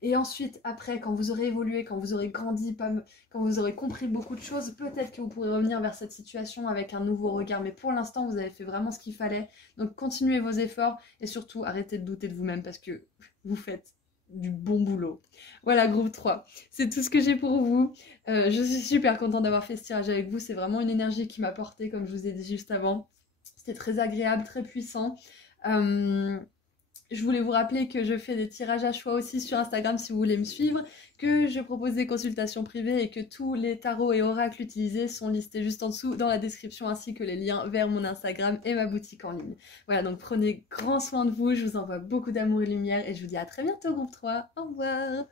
Et ensuite, après, quand vous aurez évolué, quand vous aurez grandi, quand vous aurez compris beaucoup de choses, peut-être que vous pourrez revenir vers cette situation avec un nouveau regard. Mais pour l'instant, vous avez fait vraiment ce qu'il fallait. Donc continuez vos efforts et surtout arrêtez de douter de vous-même parce que vous faites du bon boulot. Voilà, groupe 3. C'est tout ce que j'ai pour vous. Je suis super contente d'avoir fait ce tirage avec vous. C'est vraiment une énergie qui m'a portée, comme je vous ai dit juste avant. C'était très agréable, très puissant. Je voulais vous rappeler que je fais des tirages à choix aussi sur Instagram si vous voulez me suivre, que je propose des consultations privées et que tous les tarots et oracles utilisés sont listés juste en dessous dans la description ainsi que les liens vers mon Instagram et ma boutique en ligne. Voilà, donc prenez grand soin de vous, je vous envoie beaucoup d'amour et lumière et je vous dis à très bientôt groupe 3, au revoir.